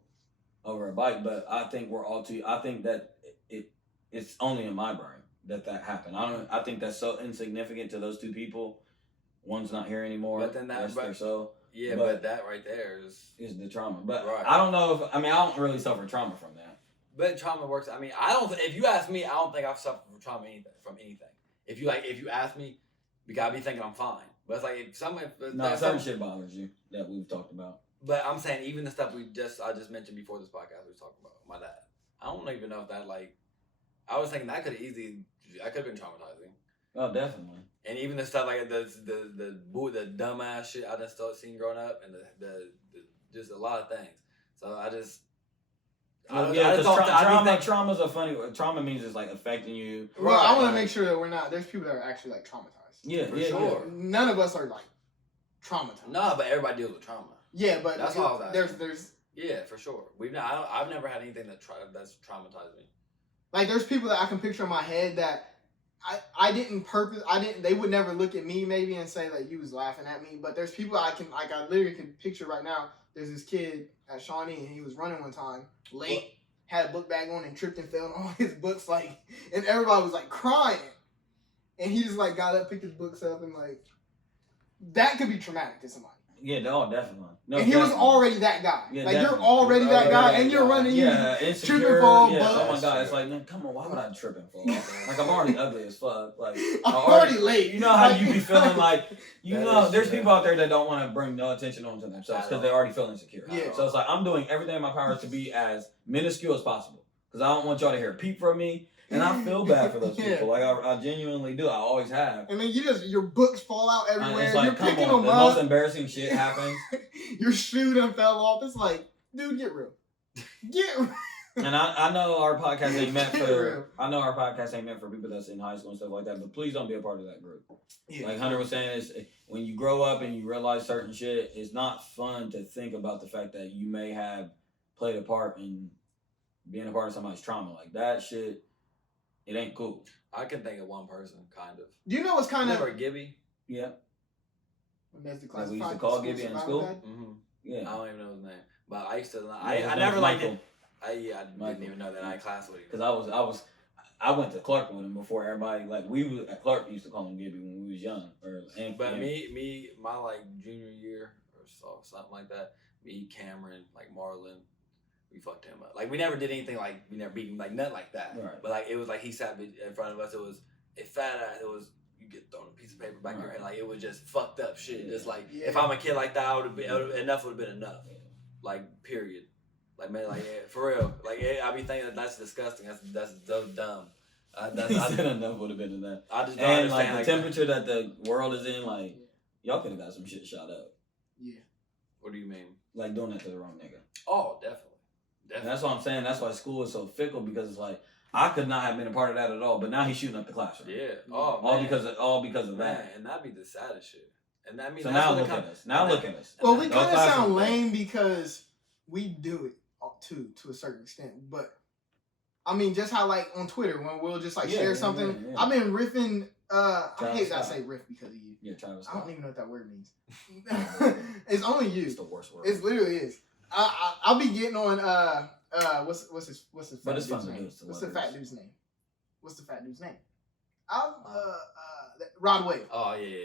over a bike, but I think we're all too. I think that it's only in my brain that happened. I think that's so insignificant to those two people. One's not here anymore. But then rest their soul. Yeah, But- but that right there Is the trauma. But Right. I don't know if I don't really suffer trauma from that. But trauma works. I mean, I don't. If you ask me, I don't think I've suffered from trauma from anything. If you ask me, you gotta be thinking I'm fine. But it's like if Certain shit bothers you that we've talked about. But I'm saying even the stuff I just mentioned before this podcast we was talking about my dad. I don't even know if that I was thinking that could have been traumatizing. Oh, definitely. And even the stuff like the dumbass shit I just started seeing growing up, and the just a lot of things. So I just. Trauma's a funny word. Trauma means it's like affecting you. Well, Right. I want to make sure that we're not. There's people that are actually like traumatized. Yeah, For yeah, sure. None of us are like traumatized. No, but everybody deals with trauma. Yeah, but That's all I was asking. there's Yeah, for sure. I've never had anything that's traumatized me. like there's people that I can picture in my head that I didn't purpose. They would never look at me maybe and say like you was laughing at me. But there's people I literally can picture right now. There's this kid at Shawnee and he was running one time late, had a book bag on and tripped and fell on all his books and everybody was like crying, and he just like got up, picked his books up, and like that could be traumatic to somebody. Yeah, no, definitely. No, And he was definitely. already that guy. Yeah, like you're definitely. already that guy, and you're running. Yeah, you insecure. tripping fall, Yeah, but- oh my god, it's like, man, come on, why would I trip and fall? Like I'm already ugly as fuck. Like I'm already late. You know how you be feeling like That there's is people out there that don't want to bring no attention onto themselves because they already feel insecure. Yeah. So it's like I'm doing everything in my power to be as minuscule as possible because I don't want y'all to hear a peep from me, and I feel bad for those Yeah. people. Like I genuinely do. I always have. And then your books fall out And everywhere. it's like, You're come picking on, them the up. most embarrassing shit happens. Your shoe done fell off. It's like, dude, get real. Get real. And I know our podcast ain't meant Real. for people that's in high school and stuff like that, but please don't be a part of that group. Yeah. Like Hunter was saying, is when you grow up and you realize certain shit, it's not fun to think about the fact that you may have played a part in being a part of somebody's trauma. Like that shit, it ain't cool. I can think of one person, kind of. Do you know what's kind of Remember Gibby? Yeah. that's the Like we used to classified call school Gibby in survival school. guide? Mm-hmm. Yeah. I don't even know his name, but I used to. Yeah, I his never name's liked Michael. it. I didn't even know that. I had class with him. Because I went to Clark with him before everybody, like we was at Clark used to call him Gibby when we was young. But my like junior year or so, something like that. Me, Cameron, like Marlon, we fucked him up. Like we never did anything like we never beat him like nothing like that. Right. But like it was like he sat in front of us. It was a fat ass. It was you get thrown a piece of paper back your Right. head. Like it was just fucked up shit. Yeah. Just like Yeah. if I'm a kid like that, enough would have been enough. Like period. Like man, like yeah, for real. Like yeah, I be thinking that's disgusting. That's so dumb. He said enough would have been in that. I just don't And like understand. the Like, temperature that the world is in, like y'all could have got some shit shot up. Yeah. what do you mean? Like doing that to the wrong nigga. Oh, definitely. And that's what I'm saying. That's why school is so fickle because it's like I could not have been a part of that at all. But now he's shooting up the classroom. Yeah. Oh, All man. because of Man, that. and that'd be the saddest shit. And I mean, So that's now what it look at comes- us. Now look at us. Well, we Those kind of classroom sound things. lame because we do it to a certain extent, but I mean, just how like on Twitter when we'll just like Yeah, share yeah, something. yeah. I've been riffing I Travis hate that I Scott. say riff because of you. Yeah, Travis I Scott. don't even know what that word means. It's only you. It's the worst word. It literally is. I'll be getting on what's his But fat it's fun dude's to do name? it to What's the celebrities. fat dude's name? What's the fat dude's name? Rod Wave. Oh yeah.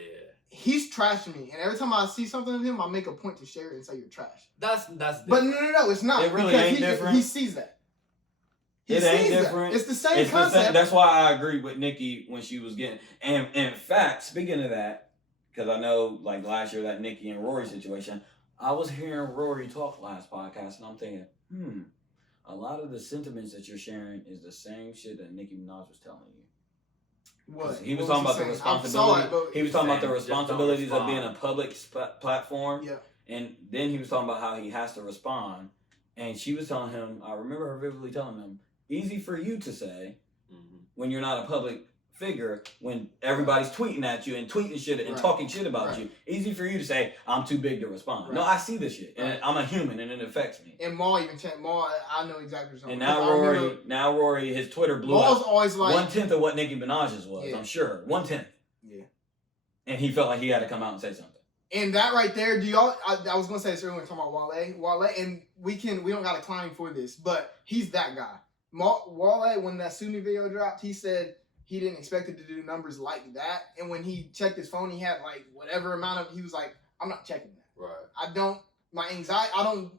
He's trashing me, and every time I see something of him, I make a point to share it and say you're trash. That's. But no, it's not. It really because ain't different. He sees that. It ain't different. It's the same It's the concept. same. That's why I agree with Nikki when she was getting. And in fact, speaking of that, because I know like last year that Nikki and Rory situation, I was hearing Rory talk last podcast, and I'm thinking, a lot of the sentiments that you're sharing is the same shit that Nicki Minaj was telling you. What? He was What talking about the saying? responsibility. He was talking about the Saying, just don't responsibilities of respond. being a public platform. Yeah. And then he was talking about how he has to respond. And she was telling him, I remember her vividly telling him, easy for you to say when you're not a public figure, when everybody's tweeting at you and tweeting shit and Right. talking shit about Right. you. Easy for you to say, I'm too big to respond. Right. No, I see this shit. And Right. I'm a human and it affects me. And Maul even changed. Maul, I know exactly what And you're talking now about. Rory, his Twitter blew Maul's up always like 1/10 of what Nicki Minaj's was, Yeah. I'm sure. 1/10. Yeah. And he felt like he had to come out and say something. And that right there, do y'all? I was gonna say this earlier when talking about Wale, and we don't got to climb for this, but he's that guy. Wale, when that Sue Me video dropped, he said he didn't expect it to do numbers like that, and when he checked his phone, he had like whatever amount of. He was like, I'm not checking that. Right. I don't. My anxiety. I don't.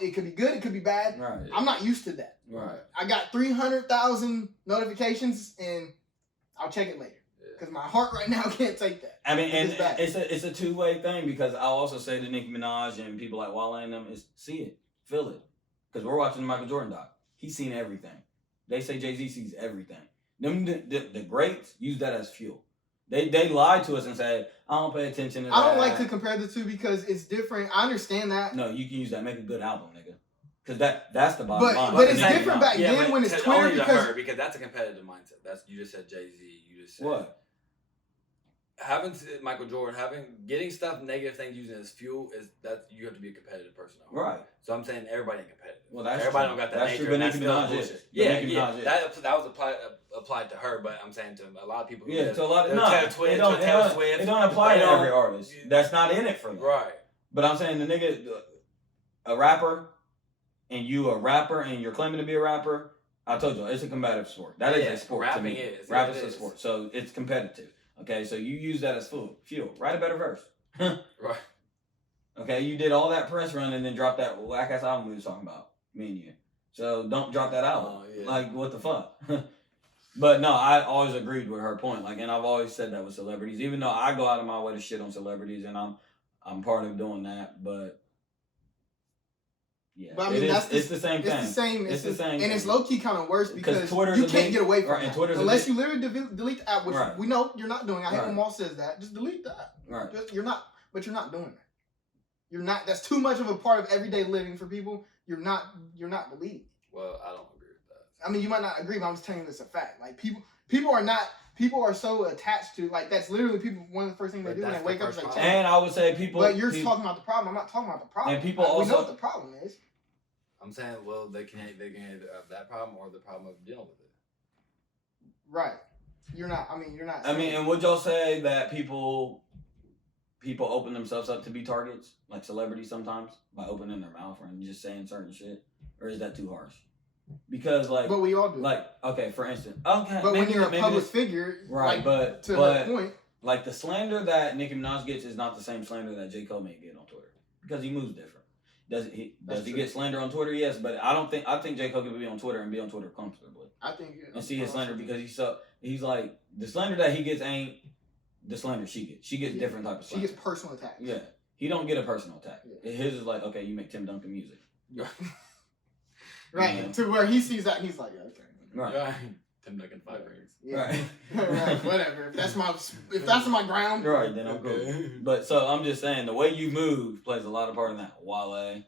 It could be good. It could be bad. Right. I'm not used to that. Right. I got 300,000 notifications, and I'll check it later because my heart right now can't take that. I mean, and It's bad. it's a two-way thing because I also say to Nicki Minaj and people like Wale and them is see it, feel it. Because we're watching the Michael Jordan doc. He's seen everything. They say Jay-Z sees everything. Them the greats use that as fuel. They lied to us and said, I don't pay attention to that. I don't like to compare the two because it's different. I understand that. No, you can use that. Make a good album, nigga. Because that's the bottom line. But it's Nicki different Minaj. back then when it's Twitter only to because her, because that's a competitive mindset. That's you just said Jay-Z. You just said What? Michael Jordan getting stuff negative things using as fuel is that you have to be a competitive person. Right. So I'm saying everybody ain't competitive. Well, that's everybody true. don't got that That's nature. true, but and Nicki that's Minaj bullshit. is. But Yeah, Nicki yeah. Minaj is. That was applied to her, but I'm saying to a lot of people. Who Yeah, to a lot of Taylor Swift, it don't apply to every artist. That's not in it for them. Right. But I'm saying the nigga, a rapper, and you're claiming to be a rapper. I told you it's a competitive sport. That is a sport to rapping me. is. Rap It is a is. sport, so it's competitive. Okay, so you use that as fuel. Write a better verse. Right. Okay, you did all that press run and then dropped that whack ass album we was talking about, me and you. So don't drop that album. Oh, yeah. Like what the fuck? But no, I always agreed with her point. Like, and I've always said that with celebrities, even though I go out of my way to shit on celebrities, and I'm part of doing that. But yeah, But I mean, it's the same thing. It's the same. It's the same and thing. it's low key kind of worse because Twitter's you a can't big- get away from right, and that Twitter's a unless big- you literally delete the app, which Right. we know you're not doing. I hate Right. when Maul says that. Just delete that. Right. You're not doing that. You're not. That's too much of a part of everyday living for people. You're not deleting. Well, I don't agree with that. I mean, you might not agree, but I'm just telling you this a fact. Like people are so attached to like that's literally people. One of the first things they But do when they that's wake the up is first like, problem. check. And I would say people. But you're people, talking about the problem. I'm not talking about the problem. And people Like, we know also- what the problem is. I'm saying, well, they can either have that problem or the problem of dealing with it. Right. You're not. I mean, you're not. I mean, and would y'all say that people open themselves up to be targets, like celebrities sometimes, by opening their mouth and just saying certain shit, or is that too harsh? Because like, But we all do. like, okay, for instance, okay, But when you're a maybe public this- figure, right? like, but to but her point, like the slander that Nicki Minaj gets is not the same slander that J. Cole may get on Twitter because he moves different. Does he That's true. get slander on Twitter? Yes, but I think J. Cole can be on Twitter and be on Twitter comfortably I think and see his slander because he's like the slander that he gets ain't the slander she gets. She gets different type of she slander. gets personal attacks. Yeah. He don't get a personal attack. Yeah. His is like, okay, you make Tim Duncan music. Right. Yeah. To where he sees that and he's like, yeah, okay. Right. Tim Duncan 5 rings. Yeah. Right. Right. Whatever. If that's my ground. Right, then I'm cool. But so I'm just saying the way you move plays a lot of part in that. Wale,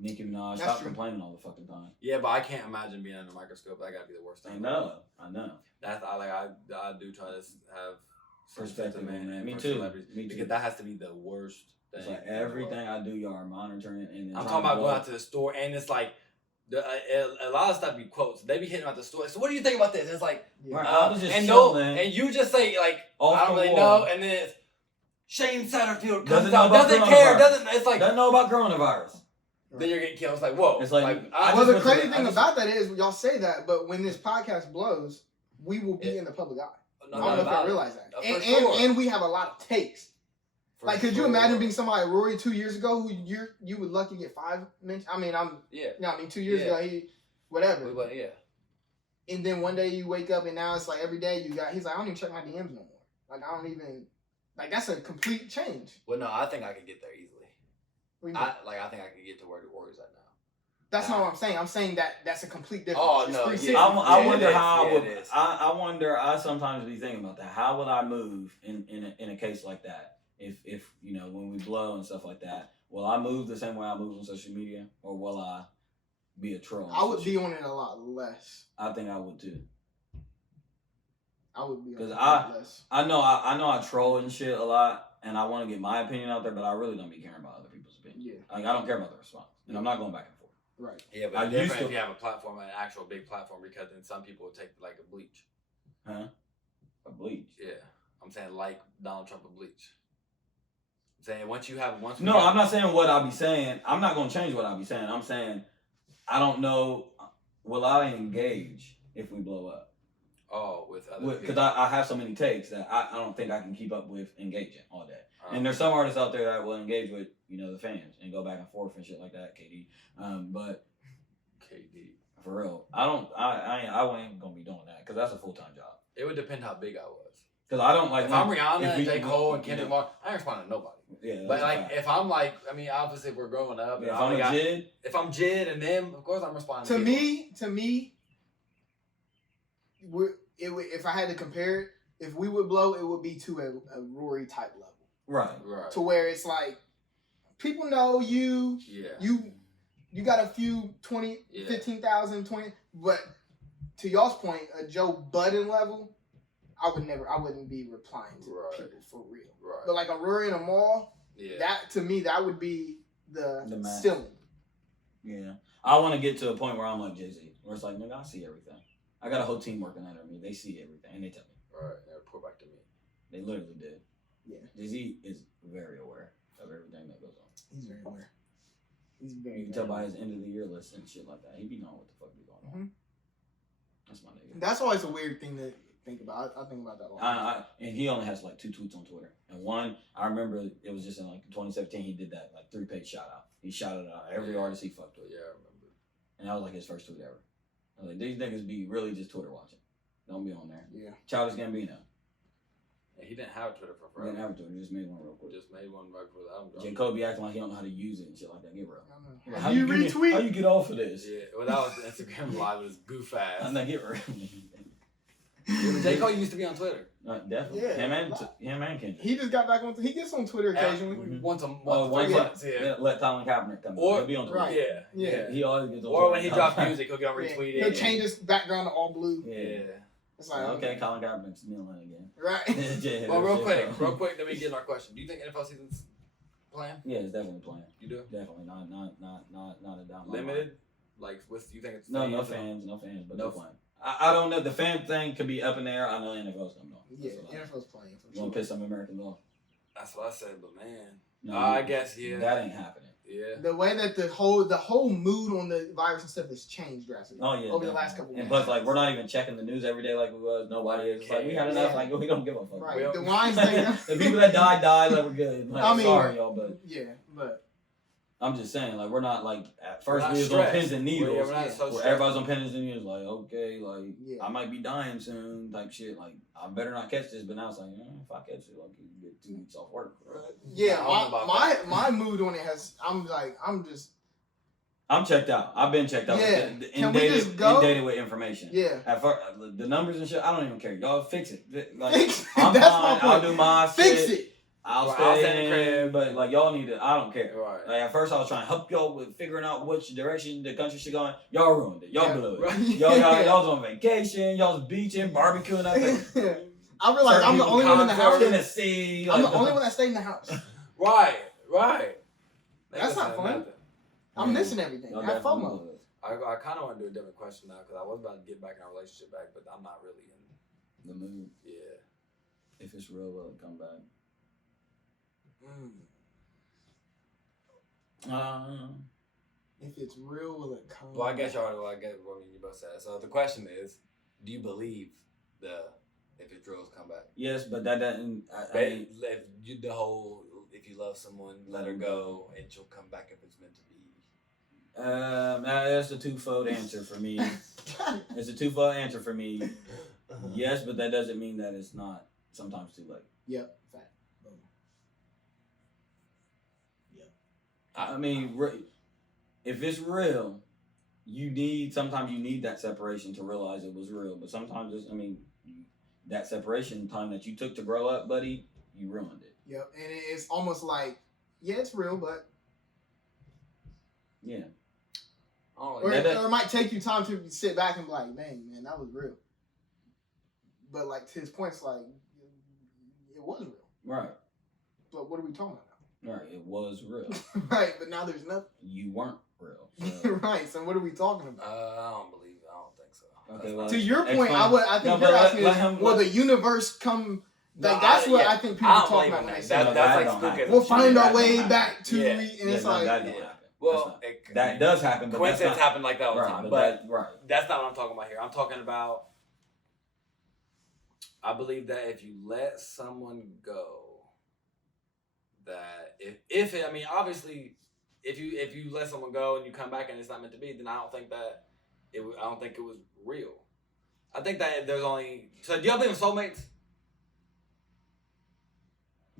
Nicki Minaj, That's stop true. complaining all the fucking time. Yeah, but I can't imagine being under a microscope. That gotta be the worst thing. I know. That's I do try to have some Perspective on sentiment that. Me for too. celebrities, Me too. because that has to be the worst thing. It's like in the world. everything I do, y'all are monitoring and then I'm trying talking about to going out to the store and it's like A lot of stuff be quotes. They be hitting out the story. So what do you think about this? It's like, Right, I was just and chilling. and you just say like, Off I don't the really wall. know, and then it's Shane Satterfield Doesn't comes know out, about doesn't care, coronavirus. it's like, Doesn't know about coronavirus. then you're getting killed. It's like, whoa. It's like, I Well, just the went to crazy the- thing I just- about that is y'all say that, but when this podcast blows, we will be in the public eye. No, I don't know if about y'all it. realize that. For And, sure. and we have a lot of takes. For Like, could you sure. imagine being somebody like Rory 2 years ago who you would lucky get 5 mentions? I mean, Yeah. 2 years Yeah. ago, he, whatever. Yeah. And then one day you wake up and now it's like every day he's like, I don't even check my DMs no more. Like, I don't even, like, that's a complete change. Well, no, I think I could get there easily. What do you mean? I think I could get to where the Warriors at now. That's not what I'm saying. I'm saying that's a complete difference. Oh, It's no, 360. yeah. I Yeah, wonder it is. how I Yeah, would. it is. I wonder. I sometimes be thinking about that. How would I move in a case like that? If you know, when we blow and stuff like that, will I move the same way I move on social media, or will I be a troll? I would be on it a lot less. I think I would too. I would be on 'Cause it a lot less. I know I troll and shit a lot, and I want to get my opinion out there, but I really don't be caring about other people's opinion. Yeah. Like I don't care about the response, and I'm not going back and forth. Right. Yeah, but I it's used different to- if you have a platform, an actual big platform, because then some people would take like a bleach. Huh? A bleach. Yeah, I'm saying like Donald Trump a bleach. I'm saying once we No, have- I'm not saying what I'll be saying. I'm not going to change what I'll be saying. I'm saying I don't know. Will I engage if we blow up? Oh, with other Because people. I have so many takes that I don't think I can keep up with engaging all day. Uh-huh. And there's some artists out there that will engage with, you know, the fans and go back and forth and shit like that, KD. But KD. for real, I ain't gonna be doing that because that's a full-time job. It would depend how big I was. Because I don't like. If I'm Rihanna if and we- J. Cole and you Kendrick know, Lamar, I ain't responding to nobody. Yeah, But that's like, fine. if I'm like, I mean, obviously if we're growing up, and if I I'm only a got- Jid, if I'm Jid and them, of course I'm responding. To people. me, if I had to compare it, if we would blow, it would be to a Rory type level, right? to where it's like people know you. Yeah. You got a few 20, Yeah. 15,000, 20, but to y'all's point, a Joe Budden level, I wouldn't be replying to Right. people for real. Right. But like a Rory and a Maul, Yeah. that to me, that would be the max. ceiling. Yeah, I want to get to a point where I'm like Jay-Z, where it's like, nigga, I see everything. I got a whole team working under me. They see everything, and they tell me. Right. They report back to me. They literally did. Yeah. Jay-Z is very aware of everything that goes on. He's very aware. He's very. You can tell by his end of the year list and shit like that. He be knowing what the fuck be going on. Mhm. That's my nigga. That's always a weird thing to think about. I think about that a lot. And he only has like 2 tweets on Twitter. And one, I remember it was just in like 2017. He did that like 3-page shout out. He shouted out every artist he fucked with. Yeah, I remember. And that was like his first tweet ever. I was like, these niggas be really just Twitter watching. Don't be on there. Yeah. Childish Gambino. And he didn't have Twitter for He forever. didn't have Twitter. He just made one real quick. Just made one right before the album dropped. J. Cole be acting like he don't know how to use it and shit like that. Get real. I don't know. Like, Have you get- retweet? How you get off of this? Yeah, well, that was Instagram Live. It was goof ass. I'm not get real. J. Cole used to be on Twitter. Definitely. Yeah, him and Kendrick. He just got back on. He gets on Twitter occasionally. Mhm. Once a month, Oh, three once months, yeah. Yeah, let Colin Kaepernick come. Or- He'll be on Twitter. Right. Yeah, Yeah. He always gets on Twitter. Or when he drops music, he'll get on Yeah. retweeted. He'll change his background to all blue. Yeah. Yeah. It's like Okay, Colin Kaepernick's kneeling again. right. Yeah, Well, real yeah. quick, then we get in our question. Do you think NFL season's playing? Yeah, it's definitely playing. You do? Definitely not a doubt. Limited? Like, you think it's No fans? fans, but No they're playing. I don't know. The fan thing could be up in the air. I know NFL's coming on. Yeah, NFL's playing for You want to sure. piss some Americans off? That's what I said, but man. No, I guess, yeah. That ain't happening. Yeah. The way that the whole mood on the virus and stuff has changed drastically. Oh yeah. Over the definitely. last couple And weeks. plus, like, we're not even checking the news every day like we was. Nobody is. It's like we had enough. Yeah. Like we don't give a fuck. Right. Well, The wines thing. The people that died. Like we're good. Like, I mean- sorry y'all, but Yeah, but I'm just saying, like, we're not like at We're first not we was on stressed. pins and needles. Yeah, we're not Yeah. so Where stressed. everybody's on pins and needles, like, okay, like Yeah. I might be dying soon, type shit. Like I better not catch this. But now it's like, if I catch it, like you can get 2 weeks off work. yeah, I don't know about my mood on it has. I'm checked out. I've been checked out. Yeah. Can we just go? Inundated with information. Yeah. At first, the numbers and shit, I don't even care. Y'all fix it. Like, Fix it. I'm That's fine. my point. I'll do my Fix shit. it. I'll Right, I'll stay stay in the in, crib. but like y'all need to. I don't care. Right. Like at first, I was trying to help y'all with figuring out which direction the country should go in. Y'all ruined it. Y'all Yeah. blew it. Right. Y'all was on vacation. Y'all was beaching, barbecuing. I think. I realize I'm the only one in the house. Tennessee. I'm like, the only one that stayed in the house. Right. That's not fun. I'm missing everything. Y'all I have definitely FOMO. was. I kind of want to do a different question now because I was about to get back in our relationship back, but I'm not really in the mood. Yeah. If it's real, will it come back? If it's real, will it come? Well, I guess y'all. Well, I get what you both said. So the question is, do you believe if it's real, come back? Yes, but that doesn't. If you love someone, let her go, and she'll come back if it's meant to be. That's a twofold answer for me. It's a twofold answer for me. Yes, but that doesn't mean that it's not sometimes too late. Yep. Fact. Boom. Yep. I mean, if it's real, sometimes you need that separation to realize it was real. But sometimes that separation time that you took to grow up, buddy, you ruined it. Yep. And it's almost like, yeah, it's real, but yeah. Or it might take you time to sit back and be like, man, that was real. But like to his point, it's like it was real. Right. But what are we talking about now? Right. It was real. Right. But now there's nothing. You weren't real. So. Right. So what are we talking about? I don't think so. Okay. Well, to your point, I think you're asking will the universe come? That's what I think people talk about when they say that's like spooky. We'll find our way back to and it's like well, that does happen. But coincidence happen like that all the time. But right. That's not what I'm talking about here. I'm talking about. I believe that if you let someone go, that obviously, if you let someone go and you come back and it's not meant to be, then I don't think it was real. I think that there's only. So do you believe in soulmates?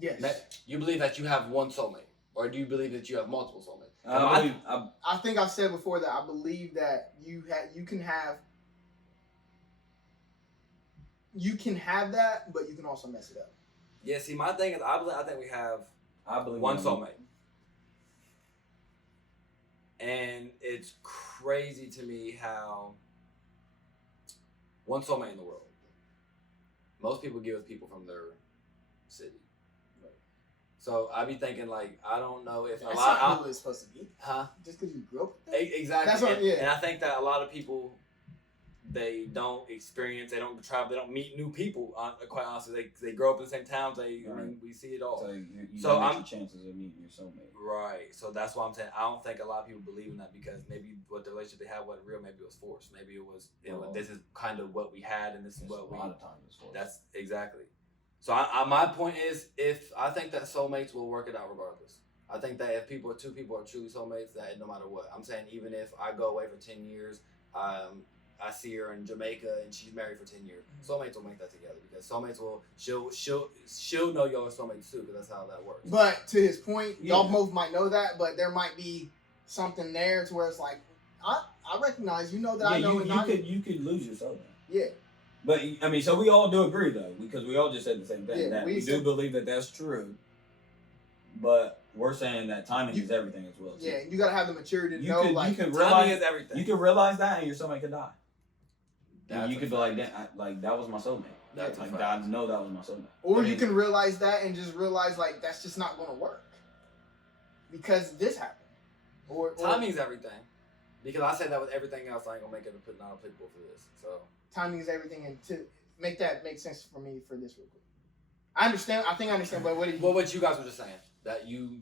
Yes. You believe that you have one soulmate, or do you believe that you have multiple soulmates? I think I've said before that I believe that you can have that, but you can also mess it up. Yeah. See, my thing is, I think we have one soulmate, and it's crazy to me how one soulmate in the world. Most people get with people from their city. So I be thinking like I don't know if that's not who it's supposed to be. Huh? Just because you grew up with them? Exactly. That's what, and I think that a lot of people they don't experience, they don't travel, they don't meet new people. Quite honestly, they grow up in the same towns. I mean, we see it all. So you your chances of meeting your soulmate. Right. So that's why I'm saying I don't think a lot of people believe in that because maybe what the relationship they had wasn't real. Maybe it was forced. Maybe it was. This is kind of what we had, and this is what we. A lot of times it's forced. That's exactly. So my point is, if I think that soulmates will work it out regardless. I think that if two people are truly soulmates, that no matter what, I'm saying even if I go away for 10 years, I see her in Jamaica and she's married for 10 years, soulmates will make that together because soulmates will she'll know y'all are soulmates too because that's how that works. But to his point, y'all both might know that, but there might be something there to where it's like I recognize that I know you could lose your soulmate. Yeah. But I mean, so we all do agree though, because we all just said the same thing. That we do believe that that's true, but we're saying that timing is everything as well. Too. Yeah, you gotta have the maturity to know. Timing is everything. You can realize that, and your soulmate could die. You could be like that was my soulmate. That's like I know that was my soulmate. Or you can realize that and just realize like that's just not gonna work because this happened. Or timing is everything. Because I said that with everything else, I ain't gonna make it not applicable for this. So. Timing is everything, and to make that make sense for me for this real quick. I understand, but what do you... Well, what you guys were just saying, that you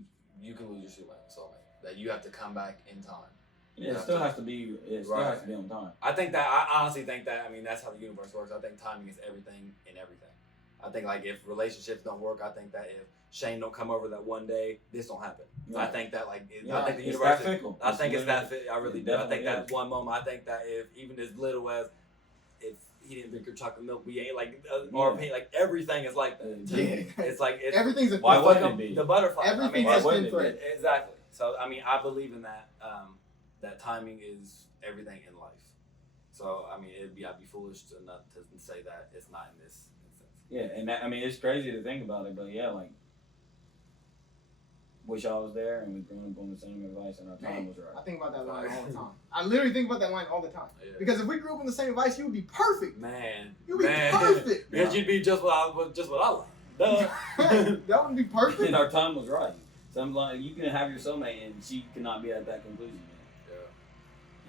can lose your soulmate, that you have to come back in time. Yeah, it still has to be on time. I honestly think that, I mean, that's how the universe works. I think timing is everything in everything. I think, like, if relationships don't work, I think that if Shane don't come over that one day, this don't happen. Yeah. I think that, like, I think the universe... That fickle. I think it's that fickle. I really do. I think that one moment, I think that if, even as little as, if he didn't drink your chocolate milk, we ain't like like everything is like that. Yeah, it's like everything's a why wouldn't it be the butterfly? Everything has been thread. Exactly. So I mean, I believe in that. That timing is everything in life. So I mean, I'd be foolish to say that it's not in this instance. Yeah, and that, I mean, it's crazy to think about it, but yeah, like. Wish I was there and we grew up on the same advice and our time was right. I think about that line all the time. I literally think about that line all the time. Yeah. Because if we grew up on the same advice, you would be perfect. Man. You'd be perfect. Because you'd be just what I like. That would be perfect. And our time was right. So I'm like, you can have your soulmate and she cannot be at that conclusion yet.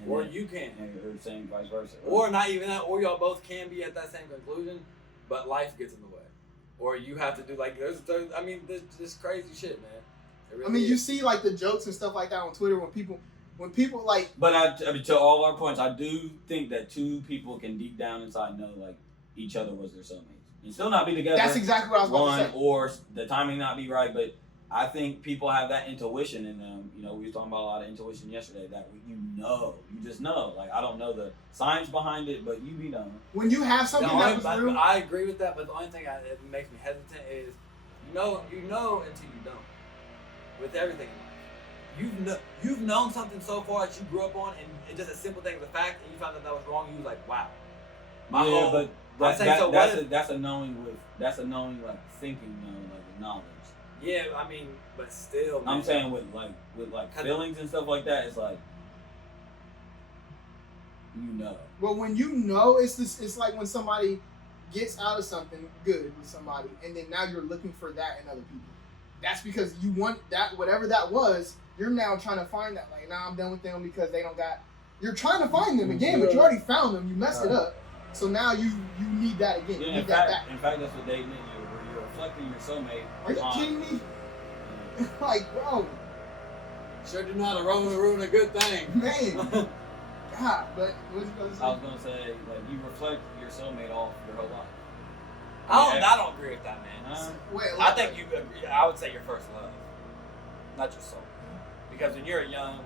Or you can. Or saying vice versa. Or not even that, or y'all both can be at that same conclusion, but life gets in the way. Or you have to do like, there's this crazy shit, man. Really I mean, you see like the jokes and stuff like that on Twitter when people like. But I mean, to all our points, I do think that two people can deep down inside know like each other was their soulmates and still not be together. That's exactly what I was about to say. Or the timing not be right, but I think people have that intuition in them. You know, we were talking about a lot of intuition yesterday. That you just know. Like I don't know the science behind it, but you know. When you have something that was real. I agree with that, but the only thing that makes me hesitant is you know until you don't. With everything in life, you've known something so far that you grew up on, and it's just a simple thing, the fact, and you found that was wrong. You was like, wow. That's a knowing like thinking, like knowledge. Yeah, I mean, but still. Man. I'm saying with feelings and stuff like that, it's like you know. Well, when you know, it's like when somebody gets out of something good with somebody, and then now you're looking for that in other people. That's because you want that, whatever that was, you're now trying to find that. Like, nah, I'm done with them because they don't got. You're trying to find them again, but you already found them. You messed it up. So now you need that again. Yeah, you need that back. In fact, that's what dating is. You're reflecting your soulmate. Are you kidding me? Like, bro. Sure do not ruin a good thing. Man. God, but what was you going to say? I was going to say, like, you reflect your soulmate all your whole life. I don't agree with that, man. Wait, I think you agree. I would say your first love, not your soul. Because when you're young,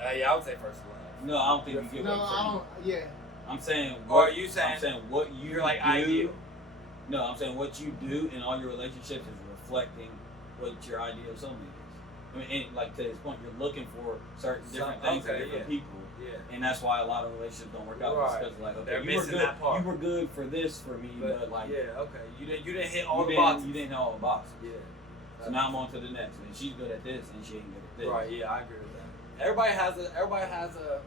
I would say first love. No, I don't think you give No, I don't. Yeah. I'm saying. Or are you saying? I'm saying what you're like do, ideal. No, I'm saying what you do in all your relationships is reflecting what your ideal soulmate is. I mean, and like to this point, you're looking for certain different things in different people. Yeah. And that's why a lot of relationships don't work out. Because like, okay, they're missing that part. You were good for this for me, but like, yeah, okay, you didn't hit all the boxes. You didn't hit all the boxes. Yeah. So now I'm on to the next, and she's good at this, and she ain't good at this. Right. Yeah, I agree with that. Everybody has a.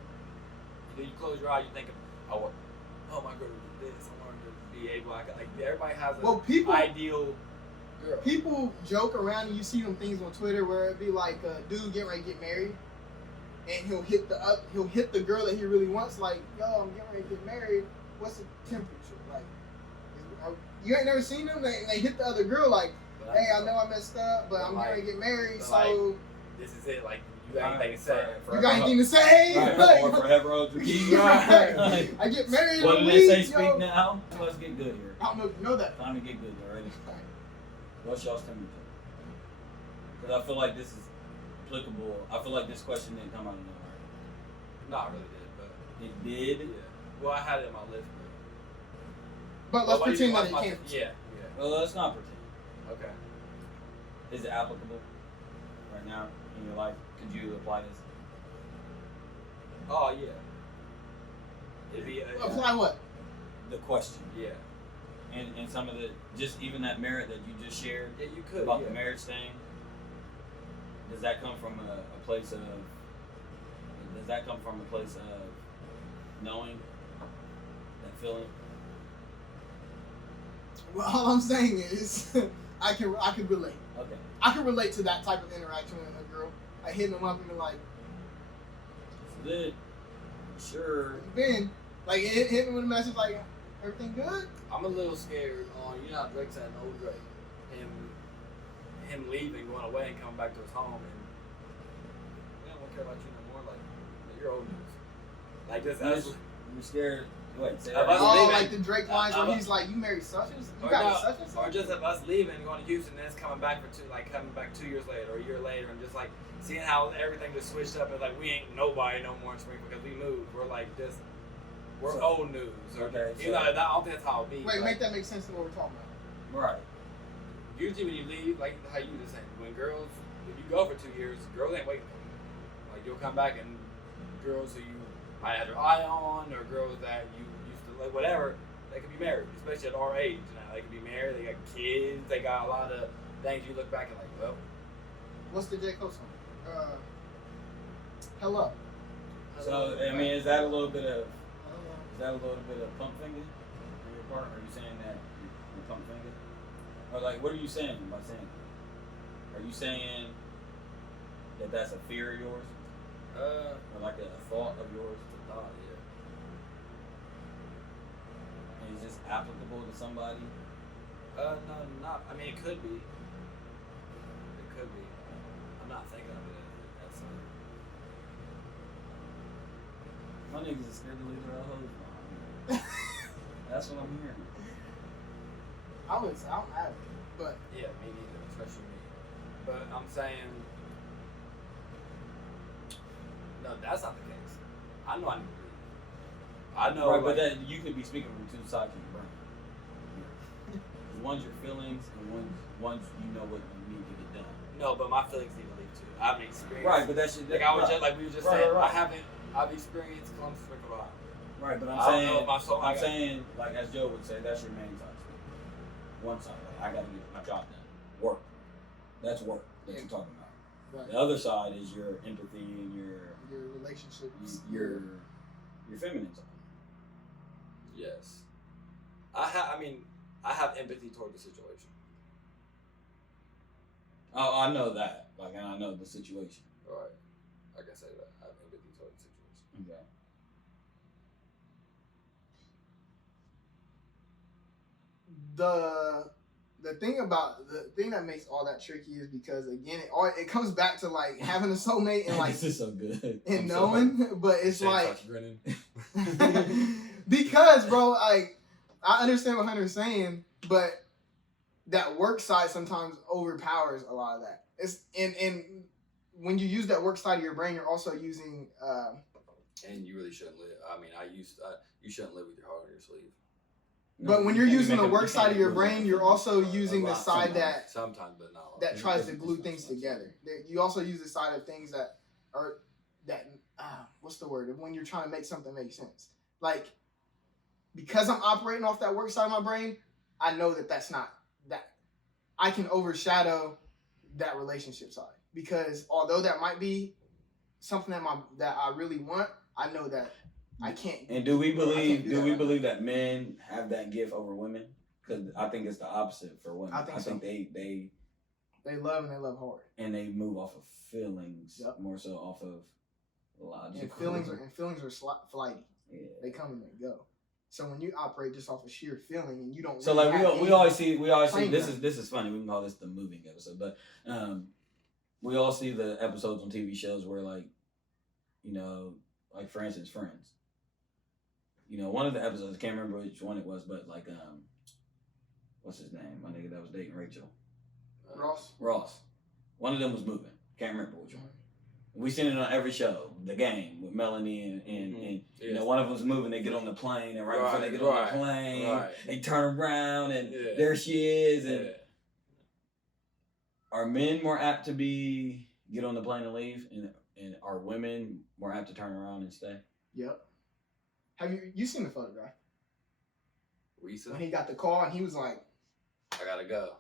You close your eyes, you think, my girl did this. I want her to be able. Like everybody has a ideal. Girl. People joke around, and you see them things on Twitter where it'd be like a dude getting ready to get married. And he'll hit the girl that he really wants. Like, yo, I'm getting ready to get married. What's the temperature? Like, you ain't never seen them. They hit the other girl like, hey, I know I messed up, but I'm getting ready to get married. So like, this is it. Like, you got anything to say? You got anything to say? Right. Or forever to be. Right. I get married. What did they say? Speak now. Let's get good here. I don't know if you know that. Time to get good already. What's y'all's temperature? Because I feel like this is applicable. I feel like this question didn't come out of nowhere. No, I really did, but it did. Yeah. Well, I had it in my list, but let's pretend that it can't. Yeah. Well, let's not pretend. Okay. Is it applicable right now in your life? Could you apply this? Oh yeah. It'd be apply what? The question. Yeah. And some of the just even that merit that you just shared. Yeah, you could about the marriage thing. Does that come from a place of? Does that come from a place of knowing that feeling? Well, all I'm saying is, I can relate. Okay. I can relate to that type of interaction with a girl. I hit them up and be like, "This is it. Sure." Then, like, hit me with a message like, "Everything good?" I'm a little scared on how Drake said no Drake. Him leaving, going away, and coming back to his home, and we don't care about you no more. Like, you're old news. Like this, you're scared. Wait, say that. Oh, like the Drake lines where he's like, "You married such and you got such and such," or just of us leaving, going to Houston, and then coming back coming back 2 years later or a year later, and just like seeing how everything just switched up, and like we ain't nobody no more in spring because we moved. We're like just old news. Okay. I don't think that's how it be. Wait, like, make that make sense to what we're talking about. Right. Usually when you leave, like how you just saying, when you go for 2 years, girls ain't waiting for you. Like you'll come back and girls who you might have your eye on, or girls that you used to like, whatever, they could be married, especially at our age now. They could be married, they got kids, they got a lot of things you look back and like, well. What's the J. Cole song? Hello. So I mean, is that a little bit of pump finger on your part? Or are you saying that you pump finger? Or like, what are you saying by saying that? Are you saying that that's a fear of yours? Or like a thought of yours? Thought, yeah. And is this applicable to somebody? No, not. I mean, it could be. It could be. I'm not thinking of it as My niggas is scared to leave their hoes behind. That's what I'm hearing. I don't have it, but yeah, me neither, especially me. But I'm saying, no, that's not the case. I know I need to leave. I know, Right, but like, that you could be speaking from two sides of your brain. One's your feelings, and one's you know what you need to get done. no, but my feelings need to leave too. I haven't experienced. Right, but that's Like I was just like we were just Right, saying. right. I've experienced Columbus Circle. Right, but I I'm don't saying, know if my soul- I'm saying, like as Joe would say, that's your main side. One side, like I gotta get my job done. Work. That's work that you're talking about. right. The other side is your empathy and your relationships. your feminine side. Yes, I have empathy toward the situation. Oh, I know that. Like, and I know the situation. Right, I can say that I have empathy toward the situation. Okay. The thing that makes all that tricky is because again it comes back to like having a soulmate and like This is so good. and knowing, but it's Shane like starts grinning. because bro, like I understand what Hunter's saying, but that work side sometimes overpowers a lot of that. It's and when you use that work side of your brain, you're also using. And you really shouldn't live. I mean, you shouldn't live with your heart on your sleeve. But when you're using the work side of your brain, you're also using the side that sometimes, but not a lot. that tries to glue things together. You also use the side of things that are what's the word? When you're trying to make something make sense. Like because I'm operating off that work side of my brain, I know that that's not that I can overshadow that relationship side because although that might be something that I really want, I know that I can't. And do we believe that men have that gift over women? Because I think it's the opposite for women. I think they love and they love hard, and they move off of feelings more so off of logic. And feelings are flighty. Yeah. They come and they go. So when you operate just off of sheer feeling and you don't. So really like we always see this time. This is funny. We can call this the moving episode, but we all see the episodes on TV shows where like, you know, like for instance, Friends. You know, one of the episodes, I can't remember which one it was, but like, what's his name? My nigga that was dating Rachel. Ross. One of them was moving. Can't remember which one. We seen it on every show. The Game with Melanie and you know, one of them's moving. They get on the plane, and right before they get on the plane, they turn around and there she is. And are men more apt to get on the plane and leave, and are women more apt to turn around and stay? Yep. Have you seen the photograph? Recently? When he got the call and he was like, I gotta go.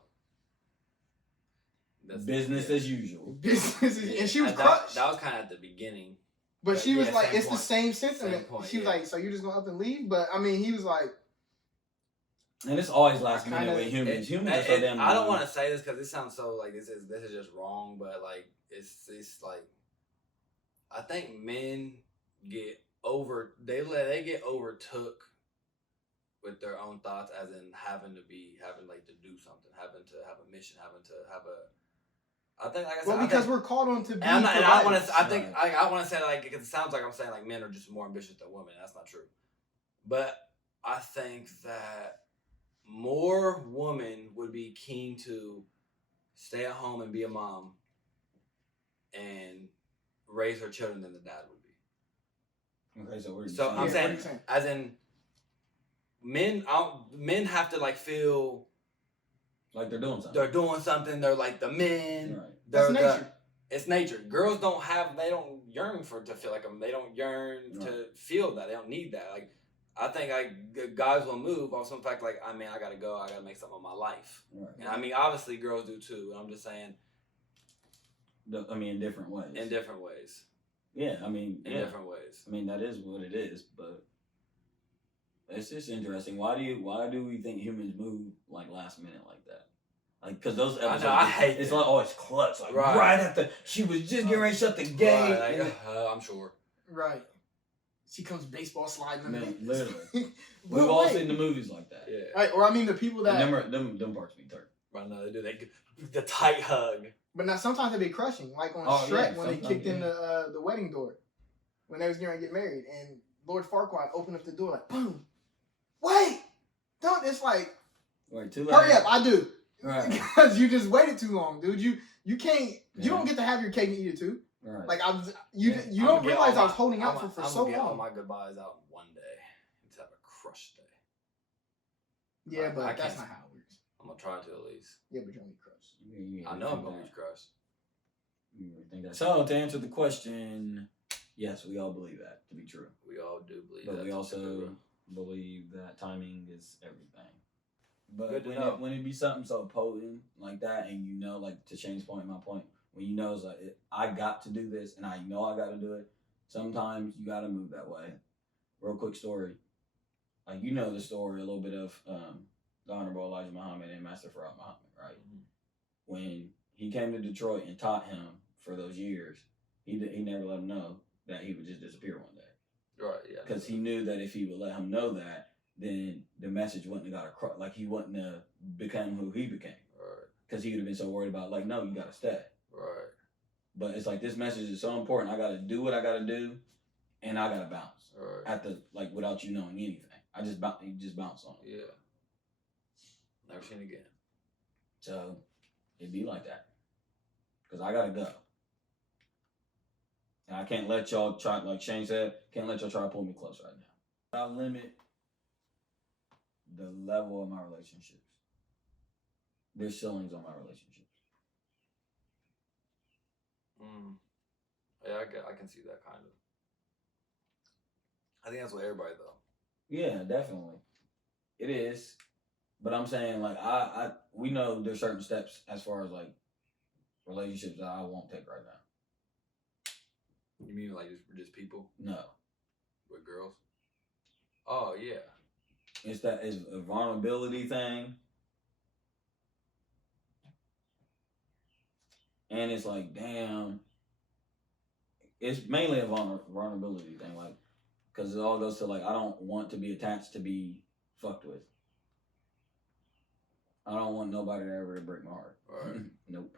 Business as usual. And she was crushed. That was kind of at the beginning. But she was like, it's the same sentiment. She was like, so you're just going to up and leave? But, I mean, he was like. And it's always last minute with humans. Humans are so damn. I don't want to say this because this sounds so like this is just wrong, but like it's like I think men get they get overtook with their own thoughts, as in having to do something, having to have a mission, having to have a. I think, like I said, well, because we're called on to be. And I want to. I think I want to say like because it sounds like I'm saying like men are just more ambitious than women. That's not true, but I think that more women would be keen to stay at home and be a mom and raise her children than the dad would be. Okay, so what are you so saying? I'm saying, as in, men have to like feel like they're doing something. They're doing something. They're like the men. Right. That's nature. It's nature. Girls they don't yearn to feel like them. They don't yearn to feel that. They don't need that. Like, I think like guys will move off some fact like, I mean, I gotta go. I gotta make something of my life. Right. And I mean, obviously, girls do too. And I'm just saying. In different ways. In different ways. Yeah, I mean, in different ways. I mean, that is what it is, but it's just interesting. Why do we think humans move like last minute like that? Like, because those I episodes, know, I hate it's that. like, oh, it's clutch. Like, Right. right after she was just getting ready to shut the gate. Right, and I'm sure. Right. She comes baseball sliding. Man, literally. We've We've all seen the movies like that. Yeah. Right, or I mean the people that. Them parts be turd. I know they do. The tight hug. But now sometimes they be crushing, like on Oh, Shrek yeah, when they sometimes, kicked in the wedding door when they was getting ready to get married, and Lord Farquaad opened up the door like boom. Wait, don't. It's like Wait, too late. hurry up, I do. Right. Because you just waited too long, dude. You can't. You Yeah. don't get to have your cake and eat it too. Right. Like Yeah. you don't realize I was holding out for I'm so gonna get all long. my goodbyes out in one day. Let's have a crush day. Yeah, but I that's can't- not how it works. I'm gonna try to at least. Yeah, but you only crush. I know I'm gonna be crushed. So to answer the question, yes, we all believe that to be true. We all do believe But that. we to be also true. believe that timing is everything. But Good to when know. when it be something so potent like that, and you know, like to Shane's point, my point, when you know it's like I got to do this, and I know I got to do it. Sometimes you got to move that way. Real quick story, like you know the story a little bit of the Honorable Elijah Muhammad and Master Farad Muhammad, right? Mhm. When he came to Detroit and taught him for those years, he never let him know that he would just disappear one day. Right, yeah. Because he knew that if he would let him know that, then the message wouldn't have got across. Like he wouldn't have become who he became. Right, Because he would have been so worried about, like, no, you got to stay. right. But it's like this message is so important. I got to do what I got to do, and I got to bounce Right. at the without you knowing anything. You just bounce on it. Yeah. Never seen again. So it'd be like that. Because I got to go. And I can't let y'all try, like Shane said, can't let y'all try to pull me close right now. I limit the level of my relationships. There's ceilings on my relationships. Yeah, I can see that kind of. I think that's what everybody though. Yeah, definitely. It is. But I'm saying, like, we know there's certain steps as far as, like, relationships that I won't take right now. You mean like just people No. with girls? Oh yeah. It's a vulnerability thing. And it's like, damn. It's mainly a vulnerability thing, like, because it all goes to, like, I don't want to be attached to be fucked with. I don't want nobody to ever break my heart. Right. Nope.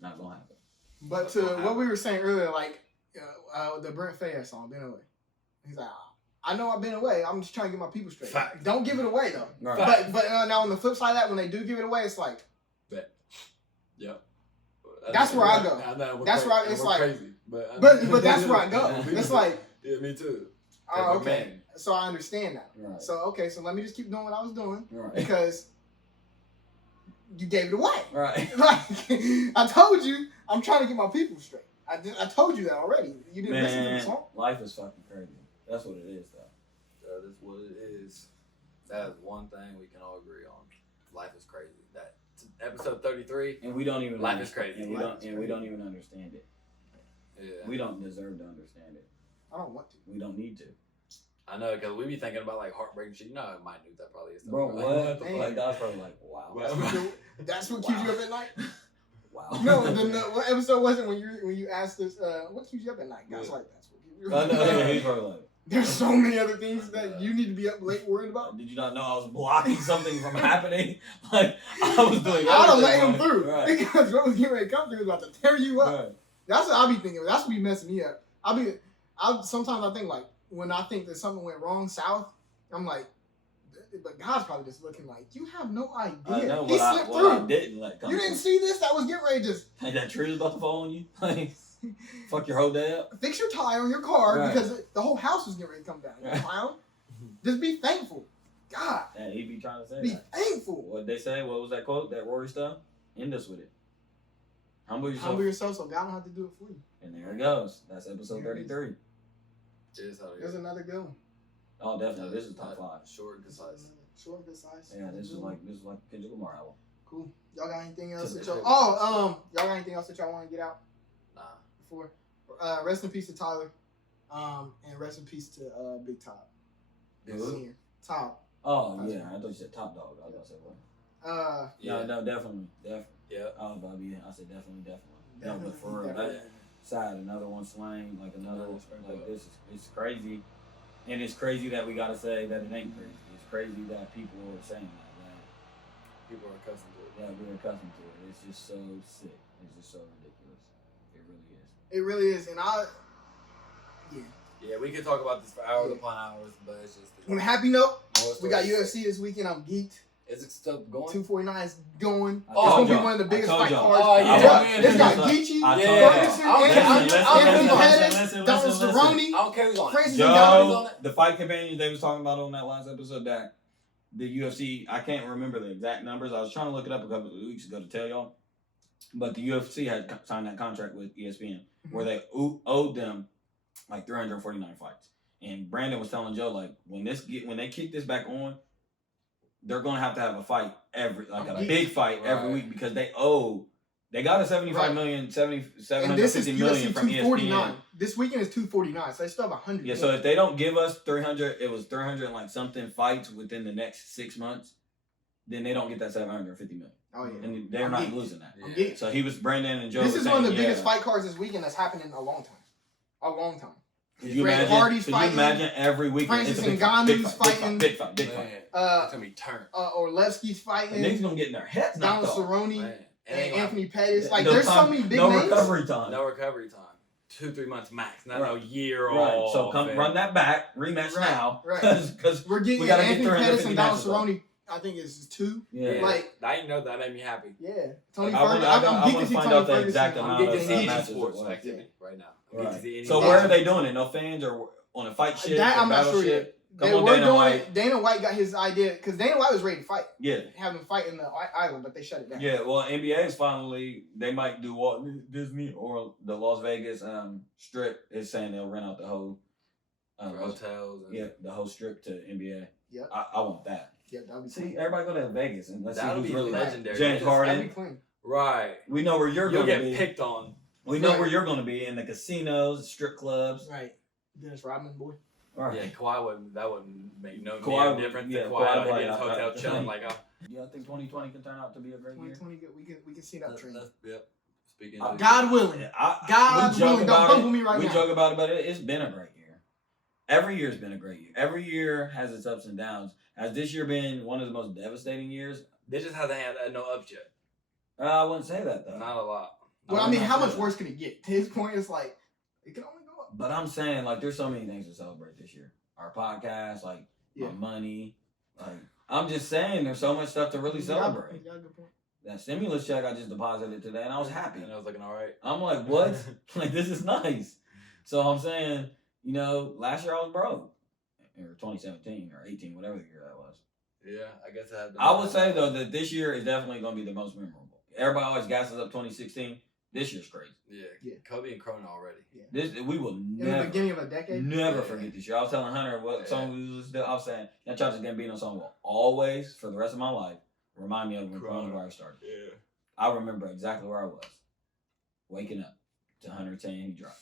Not gonna happen. But to what we were saying earlier, like the Brent Faiyaz song, "Been Away." He's like, I know I've been away. I'm just trying to get my people straight. Fact. Don't give it away though. Right. But now on the flip side of that, when they do give it away, it's like Yep. That's where I go. That's where it's like- crazy. But that's where I go. It's like, yeah, me too. oh, we're okay. men. So I understand that. Right. So okay, so let me just keep doing what I was doing Right. because you gave it away. Right. Like I told you, I'm trying to get my people straight. I told you that already. You didn't listen to the Man, song. life is fucking crazy. That's what it is, though. That is what it is. That is one thing we can all agree on. Life is crazy. That episode 33. And we don't even. Life is crazy. And we Life don't. is And we don't even understand it. Yeah. We don't deserve to understand it. I don't want to. We don't need to. I know, because we be thinking about like heartbreaking shit. You know how minute that probably is. Bro, Like, what? the Man. fuck? Like, God's probably like, wow. That's what keeps you up at night. Wow. No, what episode was it when you asked us what keeps you up at night? God's Yeah. like, that's what keeps you up I at know. night. He's probably like, There's so many other things that you need to be up late worried about. did you not know I was blocking something from happening? Like, I was doing. I would have let everything, him through Right. because what was getting ready to come through was about to tear you up. Right. That's what I be thinking. That's what be messing me up. Sometimes I think like when I think that something went wrong south, I'm like, but God's probably just looking like, you have no idea. I know He slipped what I through. didn't let come You didn't through. see this? That was getting ready to just Hey, that tree was about to fall on you. Like, fuck your whole day up. fix your tire on your car Right. because the whole house was getting ready to come down. You Right. clown. Just be thankful. God, And he be trying to say be that. thankful. What they say? What was that quote? That Rory stuff? End us with it. Humble yourself. Humble yourself so God don't have to do it for you. And there it goes. That's episode There it is. 33. It is how it There's is. another good one. Oh, definitely. This is top 5. Short and concise. Short, concise. Yeah, this is like Kendrick Lamar album. Cool. Y'all got anything else that Y'all y'all got anything else that y'all want to get out Nah. before? Rest in peace to Tyler. And rest in peace to Big Top. Who? Senior. Top. Oh yeah, I thought you said Top Dog. I was about to say what? No, definitely. Yeah. I was about to be. I said definitely. No, but for real, that side, another one slain, like another, like this is it's crazy, and it's crazy that we gotta say that it ain't crazy. It's crazy that people are saying that. People are accustomed to it. Yeah, we're accustomed to it. It's just so sick. It's just so ridiculous. It really is. It really is, and Yeah, we could talk about this for hours upon hours, but it's just. On a happy note, we got UFC this weekend. I'm geeked. Is it still going? 249 is going. It's told gonna be y'all. one of the biggest I told fight y'all. cards. Oh, yeah. It's got Geechee, I Ferguson, told Anthony y'all. Pettis, Listen, Donald listen. Cerrone. I don't care who's on it. Crazy Gonzalez on Joe, it. the fight companions they was talking about on that last episode, that the UFC, I can't remember the exact numbers. I was trying to look it up a couple of weeks ago to tell y'all, but the UFC had signed that contract with ESPN where they owed them like 349 fights. And Brandon was telling Joe, like, when they kick this back on, they're gonna have to have a fight big fight every week because they got a 75 million, 750 million from ESPN. This weekend is 249, so they still have 100. Yeah, so if they don't give us 300, it was 300 and like something fights within the next 6 months, then they don't get that 750 million. Oh yeah, and they're not losing that. Yeah. So he was Brandon and Joe. This is saying, one of the biggest fight cards this weekend that's happened in a long time. Could you Fred imagine? Hardy's Could fighting, you imagine every weekend? Francis It's a Ngannou's big fighting. Big fight. It's gonna be turned. Orlevsky's The fighting. niggas gonna get in their heads Donald knocked off. Cerrone and Anthony Pettis. Yeah, Like, no there's time, so many big no names. recovery time. No recovery time. 2-3 months max. Not Right. a year Right. off. So come run that back, rematch Right. now. Right. Because We're getting we gotta get Anthony Pettis 350 and Donald matches off. Cerrone. I think it's 2. Yeah. Like, I didn't know that made me happy. yeah. Tony I Ferguson. wanna I'm geeked to see find Tony out the Ferguson. exact I'm amount getting of to see matches sports it was. activity right now. Right. So where are they doing it? No fans or on a fight ship? That or I'm not battle sure ship? yet. Come They on, were Dana doing White. it. Dana White got his idea because Dana White was ready to fight. Yeah. Have him fight in the island, but they shut it down. Yeah, well, NBA is finally, they might do Walt Disney or the Las Vegas Strip is saying they'll rent out the whole hotels. And the whole strip to NBA. Yep. I want that. Yeah, that'll be See, clean. everybody go to Vegas and let's see That'll who's be really legendary. James That'll Harden. be clean. Right. We know where you're You'll going to get be. picked on. We know Right. where you're going to be in the casinos, strip clubs. Right. Dennis Rodman, boy. All right. Yeah, Kawhi wouldn't make no Kawhi damn difference. yeah, Kawhi Kawhi would would be in his play hotel out. chilling like, Yeah, I think 2020 can turn out to be a great year. 2020, we can see that train. Yep. Speaking God willing. God we joke willing. about Don't it. bumble me right we now. joke about it, but it's been a great year. Every year's been a great year. Every year has its ups and downs. Has this year been one of the most devastating years? They just haven't had no ups yet. I wouldn't say that though. Not a lot. Well, I would mean, not how say much that. worse can it get? To his point, it's like, it can only go up. But I'm saying, like, there's so many things to celebrate this year. Our podcast, like, Yeah. my money. Like, I'm just saying, there's so much stuff to really celebrate. You got a good point. That stimulus check I just deposited today, and I was happy. And I was looking all right. I'm like, what? Like, this is nice. So I'm saying, you know, last year I was broke. Or 2017 or 18, whatever the year that was. Yeah, I guess I had. I would say, though, that this year is definitely going to be the most memorable. Everybody always gasses up 2016. This year's crazy. Yeah. Kobe and Corona already. This we will In the never, beginning of a decade? never forget this year. I was telling Hunter what song we was listening to. I was saying, that Childish Gambino song will always, for the rest of my life, remind me of when coronavirus started. Yeah. I remember exactly where I was. Waking up to 110, he dropped.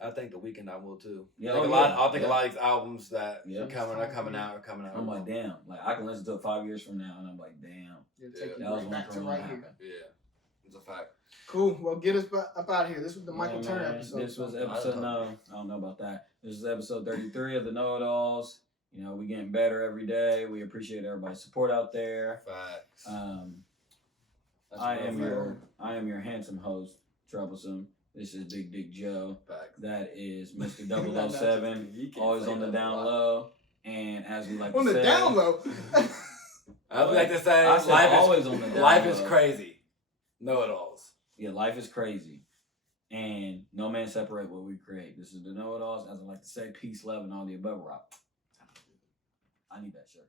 I think the weekend I will too. Yeah, I think a lot of these albums that are coming out. I'm like, damn. Like, I can listen to it 5 years from now, and I'm like, damn. It'll take That you was right when back to Corona right here. happened. Yeah, it's a fact. Cool. Well, get us up out of here. This was the Michael Yeah, Turner man. episode. This was episode, no, I don't know about that. This is episode 33 of the Noahidols. You know, we getting better every day. We appreciate everybody's support out there. Facts. I am your handsome host, Troublesome. This is Big Dick Joe. Facts. That is Mr. 007, always on the down low. And as we like On to the say, down low. I would like to say, I said always on the down life is low. crazy. Know-it-alls. Yeah, life is crazy. And no man separate what we create. This is the Know-It-Alls. As I like to say, peace, love, and all the above rock. I need that shirt.